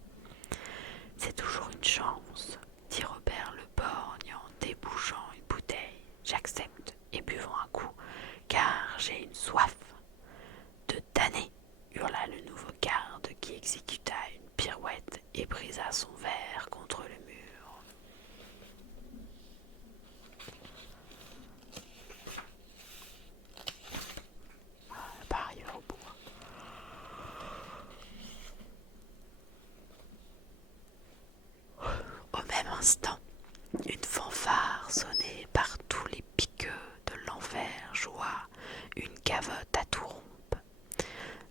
C'est toujours une chance, dit Robert le Borgne en débouchant une bouteille. J'accepte et buvons un coup, car j'ai une soif. De damné, hurla le nouveau garde qui exécuta une pirouette et brisa son verre contre le mur. Pas arrivé au bout. Au même instant, une fanfare sonnée par tous les piqueux de l'enfer joua une gavotte à tout rompre.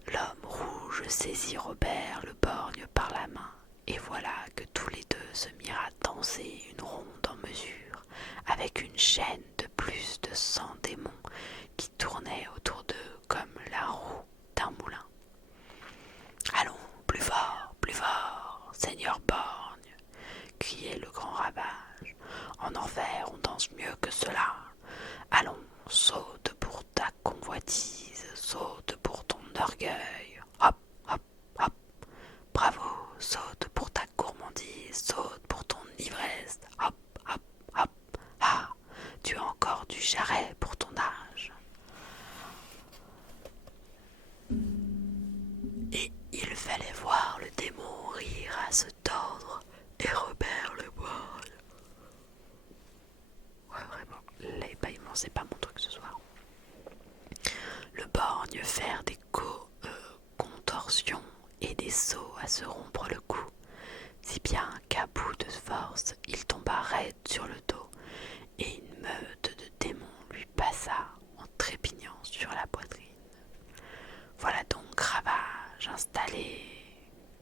L'homme rouge saisit Robert le Borgne par la main, et voilà que tous les deux se mirent à danser une ronde en mesure, avec une chaîne de plus de 100 démons qui tournaient autour d'eux comme la roue d'un moulin. Allons, plus fort, Seigneur Borgne, criait le grand Ravage. En enfer, on danse mieux que cela. Allons, saute pour ta convoitise, saute pour ton orgueil. Hop, hop, hop. Bravo, saute pour ta gourmandise, saute pour ton ivresse. Hop, hop, hop. Ah, tu as encore du jarret pour ton âge. Et il fallait voir le démon rire à se tordre et Robert le boire. Ouais, vraiment, les bâillements, c'est pas mon truc ce soir. Le borgne faire des contorsions et des sauts à se rompre le cou, si bien qu'à bout de force, il tomba raide sur le dos et une meute de démons lui passa en trépignant sur la poitrine. Voilà donc Ravage installé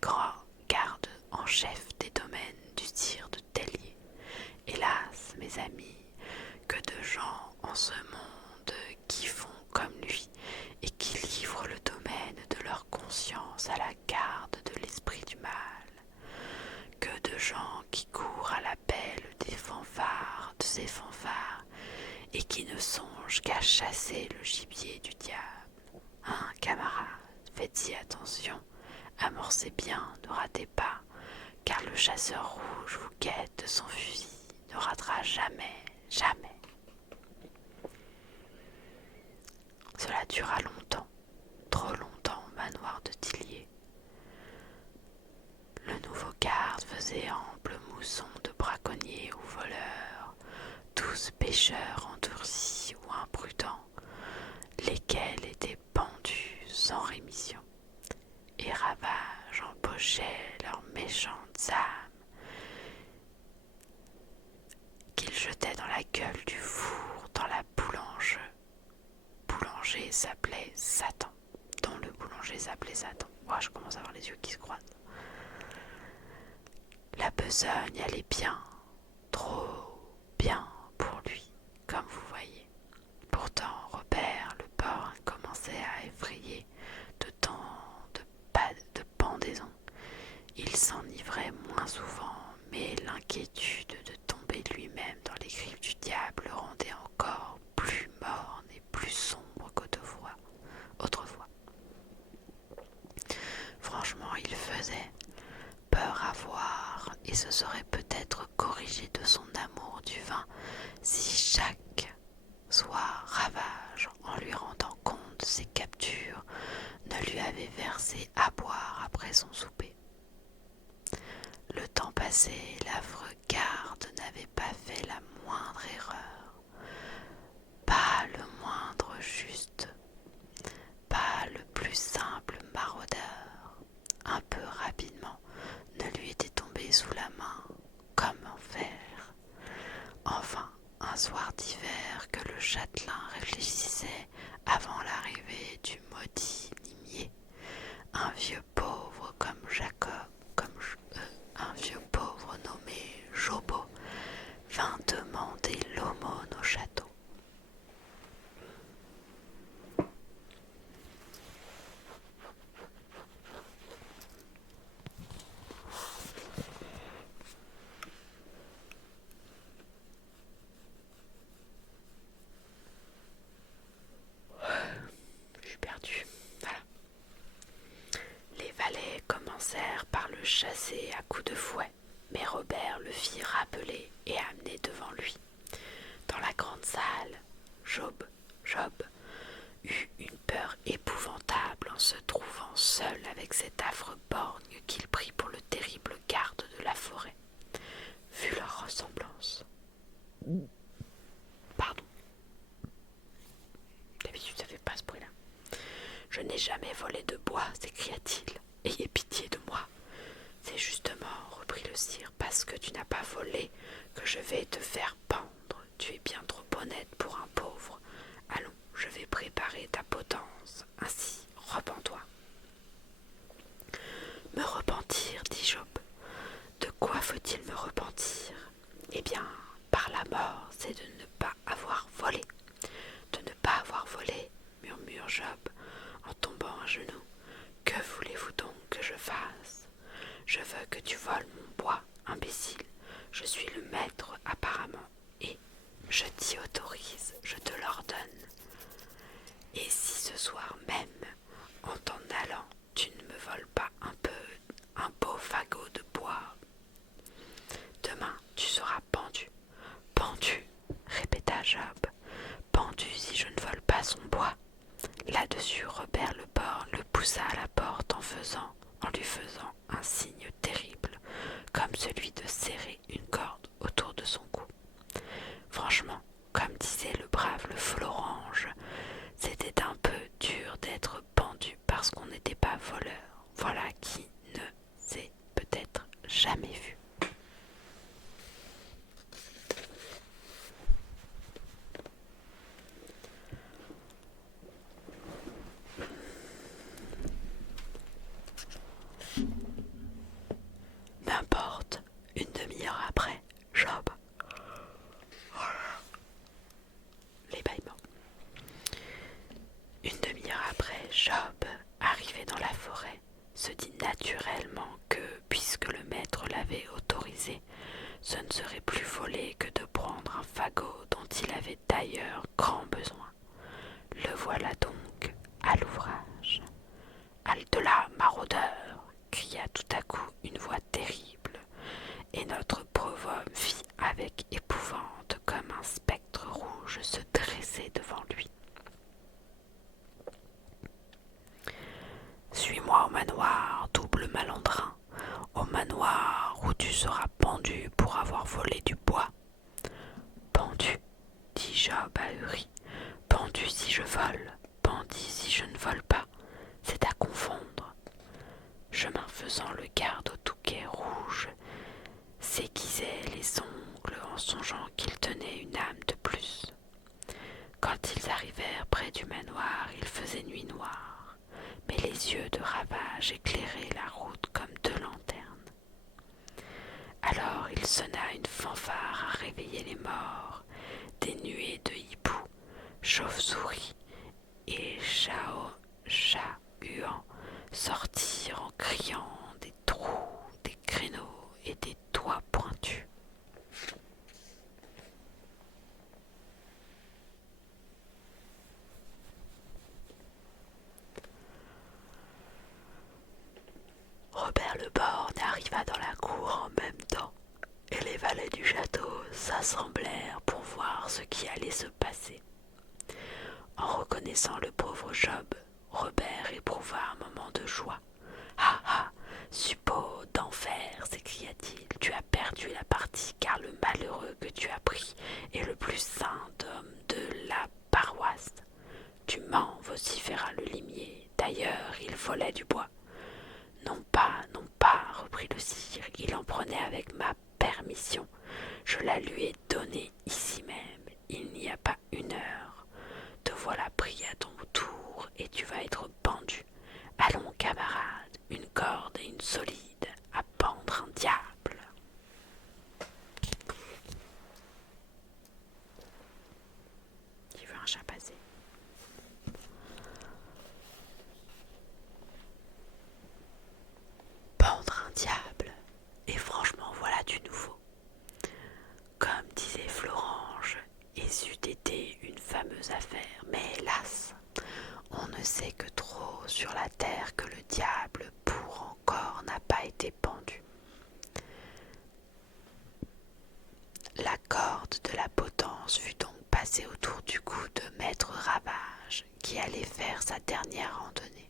grand garde en chef des domaines du sire de Tellier. Hélas, mes amis, que de gens en ce monde qui font comme lui et qui livrent le domaine de leur conscience à la garde de l'esprit du mal. Que de gens qui courent à l'appel des fanfares, de ces fanfares, et qui ne songent qu'à chasser le gibier du diable. Hein, camarades, faites-y attention, amorcez bien, ne ratez pas, car le chasseur rouge vous guette de son fusil, ne ratera jamais, jamais. Cela dura longtemps, trop longtemps au manoir de Tillier. Le nouveau garde faisait ample mousson de braconniers ou voleurs, tous pêcheurs endurcis ou imprudents, lesquels étaient pendus sans rémission, et Ravage empochait leurs méchantes âmes, qu'ils jetaient dans la gueule du four, dans la boulange. Boulanger s'appelait Satan, dont le boulanger s'appelait Satan. Moi, je commence à avoir les yeux qui se croisent. La besogne allait bien, trop bien pour lui, comme vous voyez. Pourtant, Robert le Borgne commençait à effrayer de tant de pendaisons. Il s'enivrait moins souvent, mais l'inquiétude de tomber lui-même dans les griffes du diable le rendait encore plus morne et plus sombre qu'autrefois. faisait peur à voir et se serait peut-être corrigé de son amour du vin si chaque soir ravage, en lui rendant compte de ses captures, ne lui avait versé à boire après son souper. Le temps passé, l'affreux garde n'avait pas fait la moindre erreur, pas le moindre juste, pas le plus simple maraudeur. Un peu rapidement, ne lui était tombé sous la main comme en fer. Enfin, un soir d'hiver que le châtelain réfléchissait avant l'arrivée du maudit limier, un vieux pauvre comme Jacob, un vieux pauvre nommé Jobot, vint demander l'aumône au château. Je suis perdue. Voilà. Les valets commencèrent par le chasser à coups de fouet, mais Robert le fit rappeler et amener devant lui. Dans la grande salle, Job eut une peur épouvantable en se trouvant seul avec cet affreux borgne qu'il prit pour le terrible garde de la forêt, vu leur ressemblance. Pardon. D'habitude ça fait pas ce bruit-là. Je n'ai jamais volé de bois, s'écria-t-il. Ayez pitié de moi. C'est justement, reprit le sire, parce que tu n'as pas volé que je vais te faire pendre. Tu es bien trop honnête pour un pauvre. Allons, je vais préparer ta potence. Ainsi, repens-toi. Me repentir, dit Job. De quoi faut-il me repentir? Eh bien, par la mort, c'est de ne pas avoir volé. De ne pas avoir volé, murmure Job en tombant à genoux. Que voulez-vous donc que je fasse? Je veux que tu voles mon bois, imbécile. Je suis le maître apparemment, et je t'y autorise, je te l'ordonne. Et si ce soir même, en t'en allant, tu ne me voles pas un beau fagot de bois, demain tu seras pendu. Pendu, répéta Job. Pendu si je ne vole pas son bois. Là-dessus, Robert le Borgne le poussa à la porte en lui faisant un signe terrible, comme celui de serrer une corde autour de son cou. Franchement, comme disait le brave le Florange, c'était un peu dur d'être pendu parce qu'on n'était pas voleur. Voilà qui ne s'est peut-être jamais vu. N'importe, une demi-heure après, Job. Les bâillements. Une demi-heure après, Job, arrivé dans la forêt, se dit naturellement que, puisque le maître l'avait autorisé, ce ne serait plus volé que de prendre un fagot dont il avait d'ailleurs grand besoin. Le voilà donc à l'ouvrage. Halte là, maraudeur! Cria tout à coup une voix terrible, et notre pauvre homme vit avec épouvante comme un spectre rouge se dresser devant lui. Suis-moi au manoir, double malandrin, au manoir où tu seras pendu pour avoir volé du bois. Pendu, dit Job ahuri, pendu si je vole, pendu si je ne vole pas, c'est à confondre. Chemin faisant, le garde au touquet rouge s'aiguisait les ongles en songeant qu'il tenait une âme de plus. Quand ils arrivèrent près du manoir, il faisait nuit noire, mais les yeux de Ravage éclairaient la route comme deux lanternes. Alors il sonna une fanfare à réveiller les morts, des nuées de hiboux, chauves-souris et chat-huants sortirent en criant des trous, des créneaux et des toits pointus. Robert reconnaissant le pauvre Job, Robert éprouva un moment de joie. Ah ah, suppôt d'enfer, s'écria-t-il, tu as perdu la partie, car le malheureux que tu as pris est le plus saint homme de la paroisse. Tu mens, vociféra le limier, d'ailleurs il volait du bois. Non pas, reprit le sire, il en prenait avec ma permission. Je la lui ai donnée ici même, il n'y a pas une heure. Te voilà pris à ton tour et tu vas être pendu. Allons, camarade, une corde et une solide, à pendre un diable. J'ai vu un chat passer. Pendre un diable, et franchement voilà du nouveau. Comme disait Florange, et c'eût été une fameuse affaire, mais hélas, on ne sait que trop sur la terre que le diable pour encore n'a pas été pendu. La corde de la potence fut donc passée autour du cou de maître Ravage, qui allait faire sa dernière randonnée.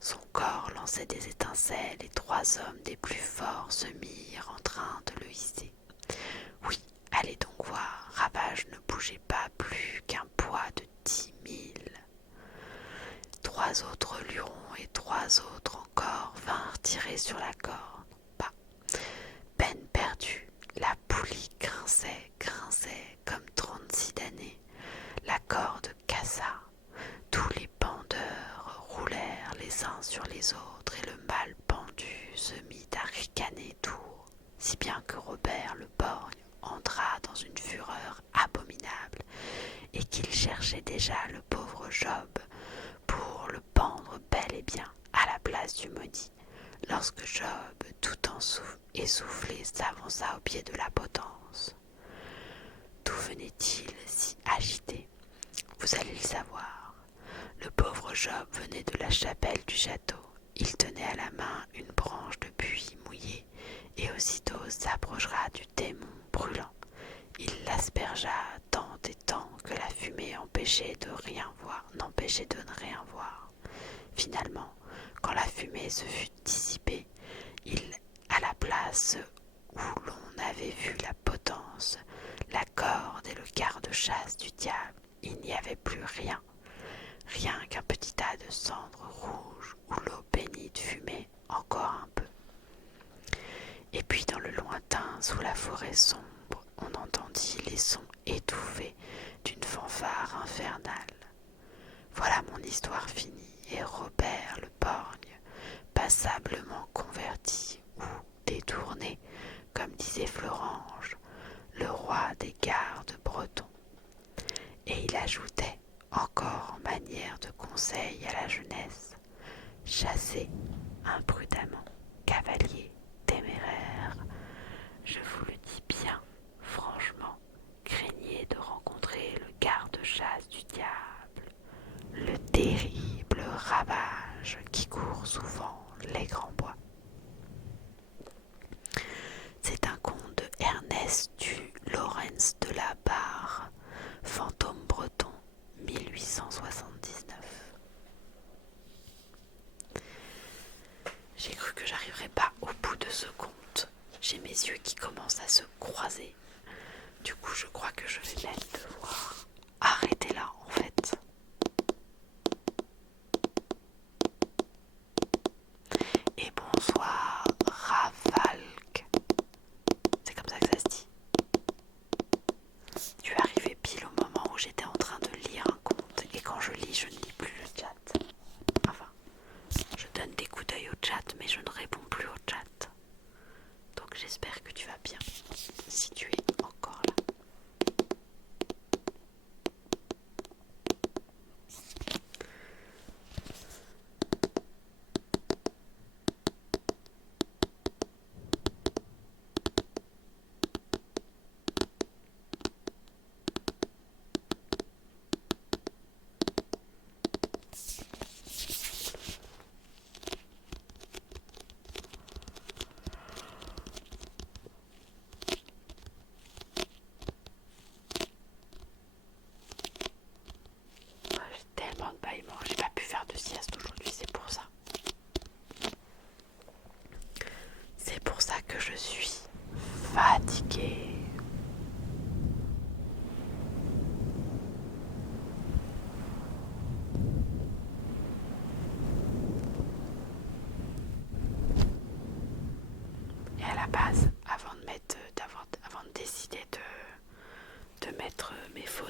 Son corps lançait des étincelles et 3 hommes des plus forts se mirent en train de le hisser. Oui, allez donc voir, Ravage ne bougeait pas plus qu'un poids de 10 000. 3 autres lurons et 3 autres encore vinrent tirer sur la corde. Bah, peine perdue, la poulie grinçait comme 36 damnés. La corde cassa, tous les pendeurs roulèrent les uns sur les autres et le mal pendu se mit à ricaner tour, si bien que Robert le borgne entra dans une fureur abominable et qu'il cherchait déjà le pauvre Job pour le pendre bel et bien à la place du maudit, lorsque Job, tout essoufflé, s'avança au pied de la potence. D'où venait-il si agité? Vous allez le savoir. Le pauvre Job venait de la chapelle du château. Il tenait à la main une branche de buis mouillée et aussitôt s'approchera du démon brûlant. Il l'aspergea tant et tant que la fumée n'empêchait de ne rien voir. Finalement, quand la fumée se fut dissipée, à la place où l'on avait vu la potence, la corde et le garde-chasse du diable, il n'y avait plus rien qu'un petit tas de cendres rouges où l'eau bénite fumait encore un peu. Et puis dans le lointain, sous la forêt sombre, on entendit les sons étouffés d'une fanfare infernale. Voilà mon histoire finie, et Robert le borgne, passablement converti ou détourné, comme disait Florange, le roi des gardes bretons. Et il ajoutait, encore en manière de conseil à la jeunesse, chassez imprudemment, cavalier téméraire, je vous le dis bien, franchement, craignez de rencontrer le garde-chasse du diable, le terrible Ravage qui court souvent les grands bois. C'est un conte de Ernest du Lawrence de la Barre, Fantôme breton, 1879. J'ai cru que j'arriverais pas au bout de ce conte. J'ai mes yeux qui commencent à se croiser. Du coup, je crois que je vais même devoir arrêter là, en fait. Et bonsoir, Ravalk. C'est comme ça que ça se dit. Tu es arrivé pile au moment où j'étais en train de lire un conte. Et quand je lis, je ne lis plus le chat. Enfin, je donne des coups d'œil au chat, mais je ne réponds plus au chat. Donc j'espère que tu vas bien, si tu es encore là.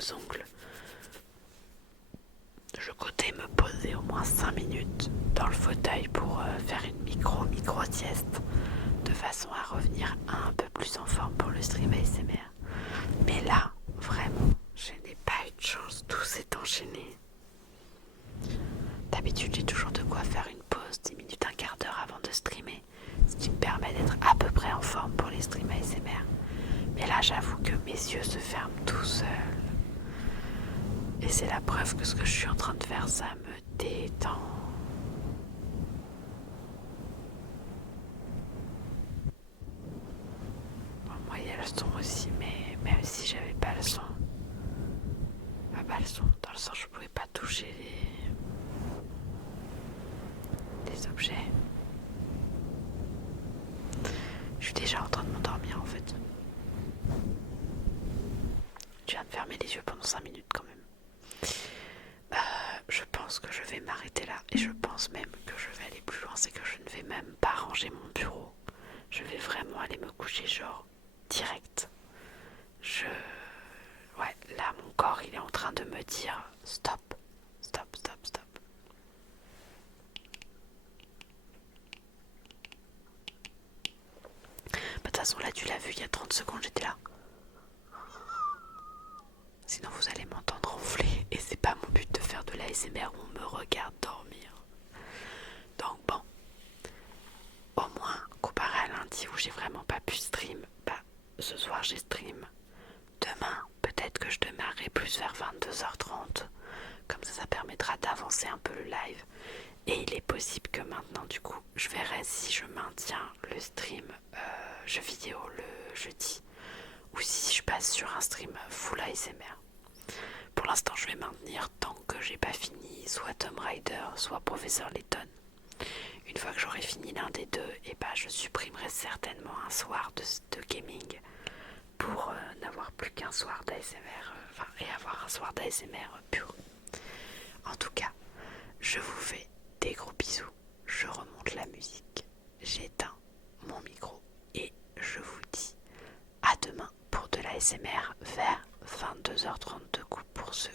aux ongles, je comptais me poser au moins 5 minutes dans le fauteuil pour faire une micro sieste, de façon à revenir un peu plus en forme pour le stream ASMR. Mais là, vraiment, je n'ai pas eu de chance, tout s'est enchaîné. D'habitude, j'ai toujours de quoi faire une pause, 10 minutes, un quart d'heure avant de streamer, ce qui me permet d'être à peu près en forme pour les streams ASMR. Mais là, j'avoue que mes yeux se ferment tout seuls. Et c'est la preuve que ce que je suis en train de faire, ça me détend. Bon, moi, il y a le son aussi, mais même si j'avais pas le son, le son, dans le sens je pouvais pas toucher les objets. Je suis déjà en train de m'endormir en fait. Je viens de fermer les yeux pendant 5 minutes quand même. Je pense que je vais m'arrêter là et je pense même que je vais aller plus loin, c'est que je ne vais même pas ranger mon bureau. Je vais vraiment aller me coucher genre direct. Ouais, là mon corps il est en train de me dire stop, stop, stop, stop. De toute façon là tu l'as vu il y a 30 secondes j'étais là. Sinon vous allez m'entendre ronfler et c'est pas mon but de faire de l'ASMR où on me regarde dormir. Donc bon, au moins comparé à lundi où j'ai vraiment pas pu stream, ce soir j'ai stream. Demain peut-être que je démarrerai plus vers 22h30, comme ça permettra d'avancer un peu le live. Et il est possible que maintenant du coup je verrai si je maintiens le stream jeux vidéo le jeudi ou si je passe sur un stream full ASMR. Pour l'instant je vais maintenir tant que j'ai pas fini soit Tomb Raider soit Professeur Layton. Une fois que j'aurai fini l'un des deux, et je supprimerai certainement un soir de gaming pour n'avoir plus qu'un soir d'ASMR, et avoir un soir d'ASMR pur. En tout cas, je vous fais des gros bisous, je remonte la musique, j'éteins mon micro et je vous dis à demain pour de l'ASMR vers 22h30 de coup pour ceux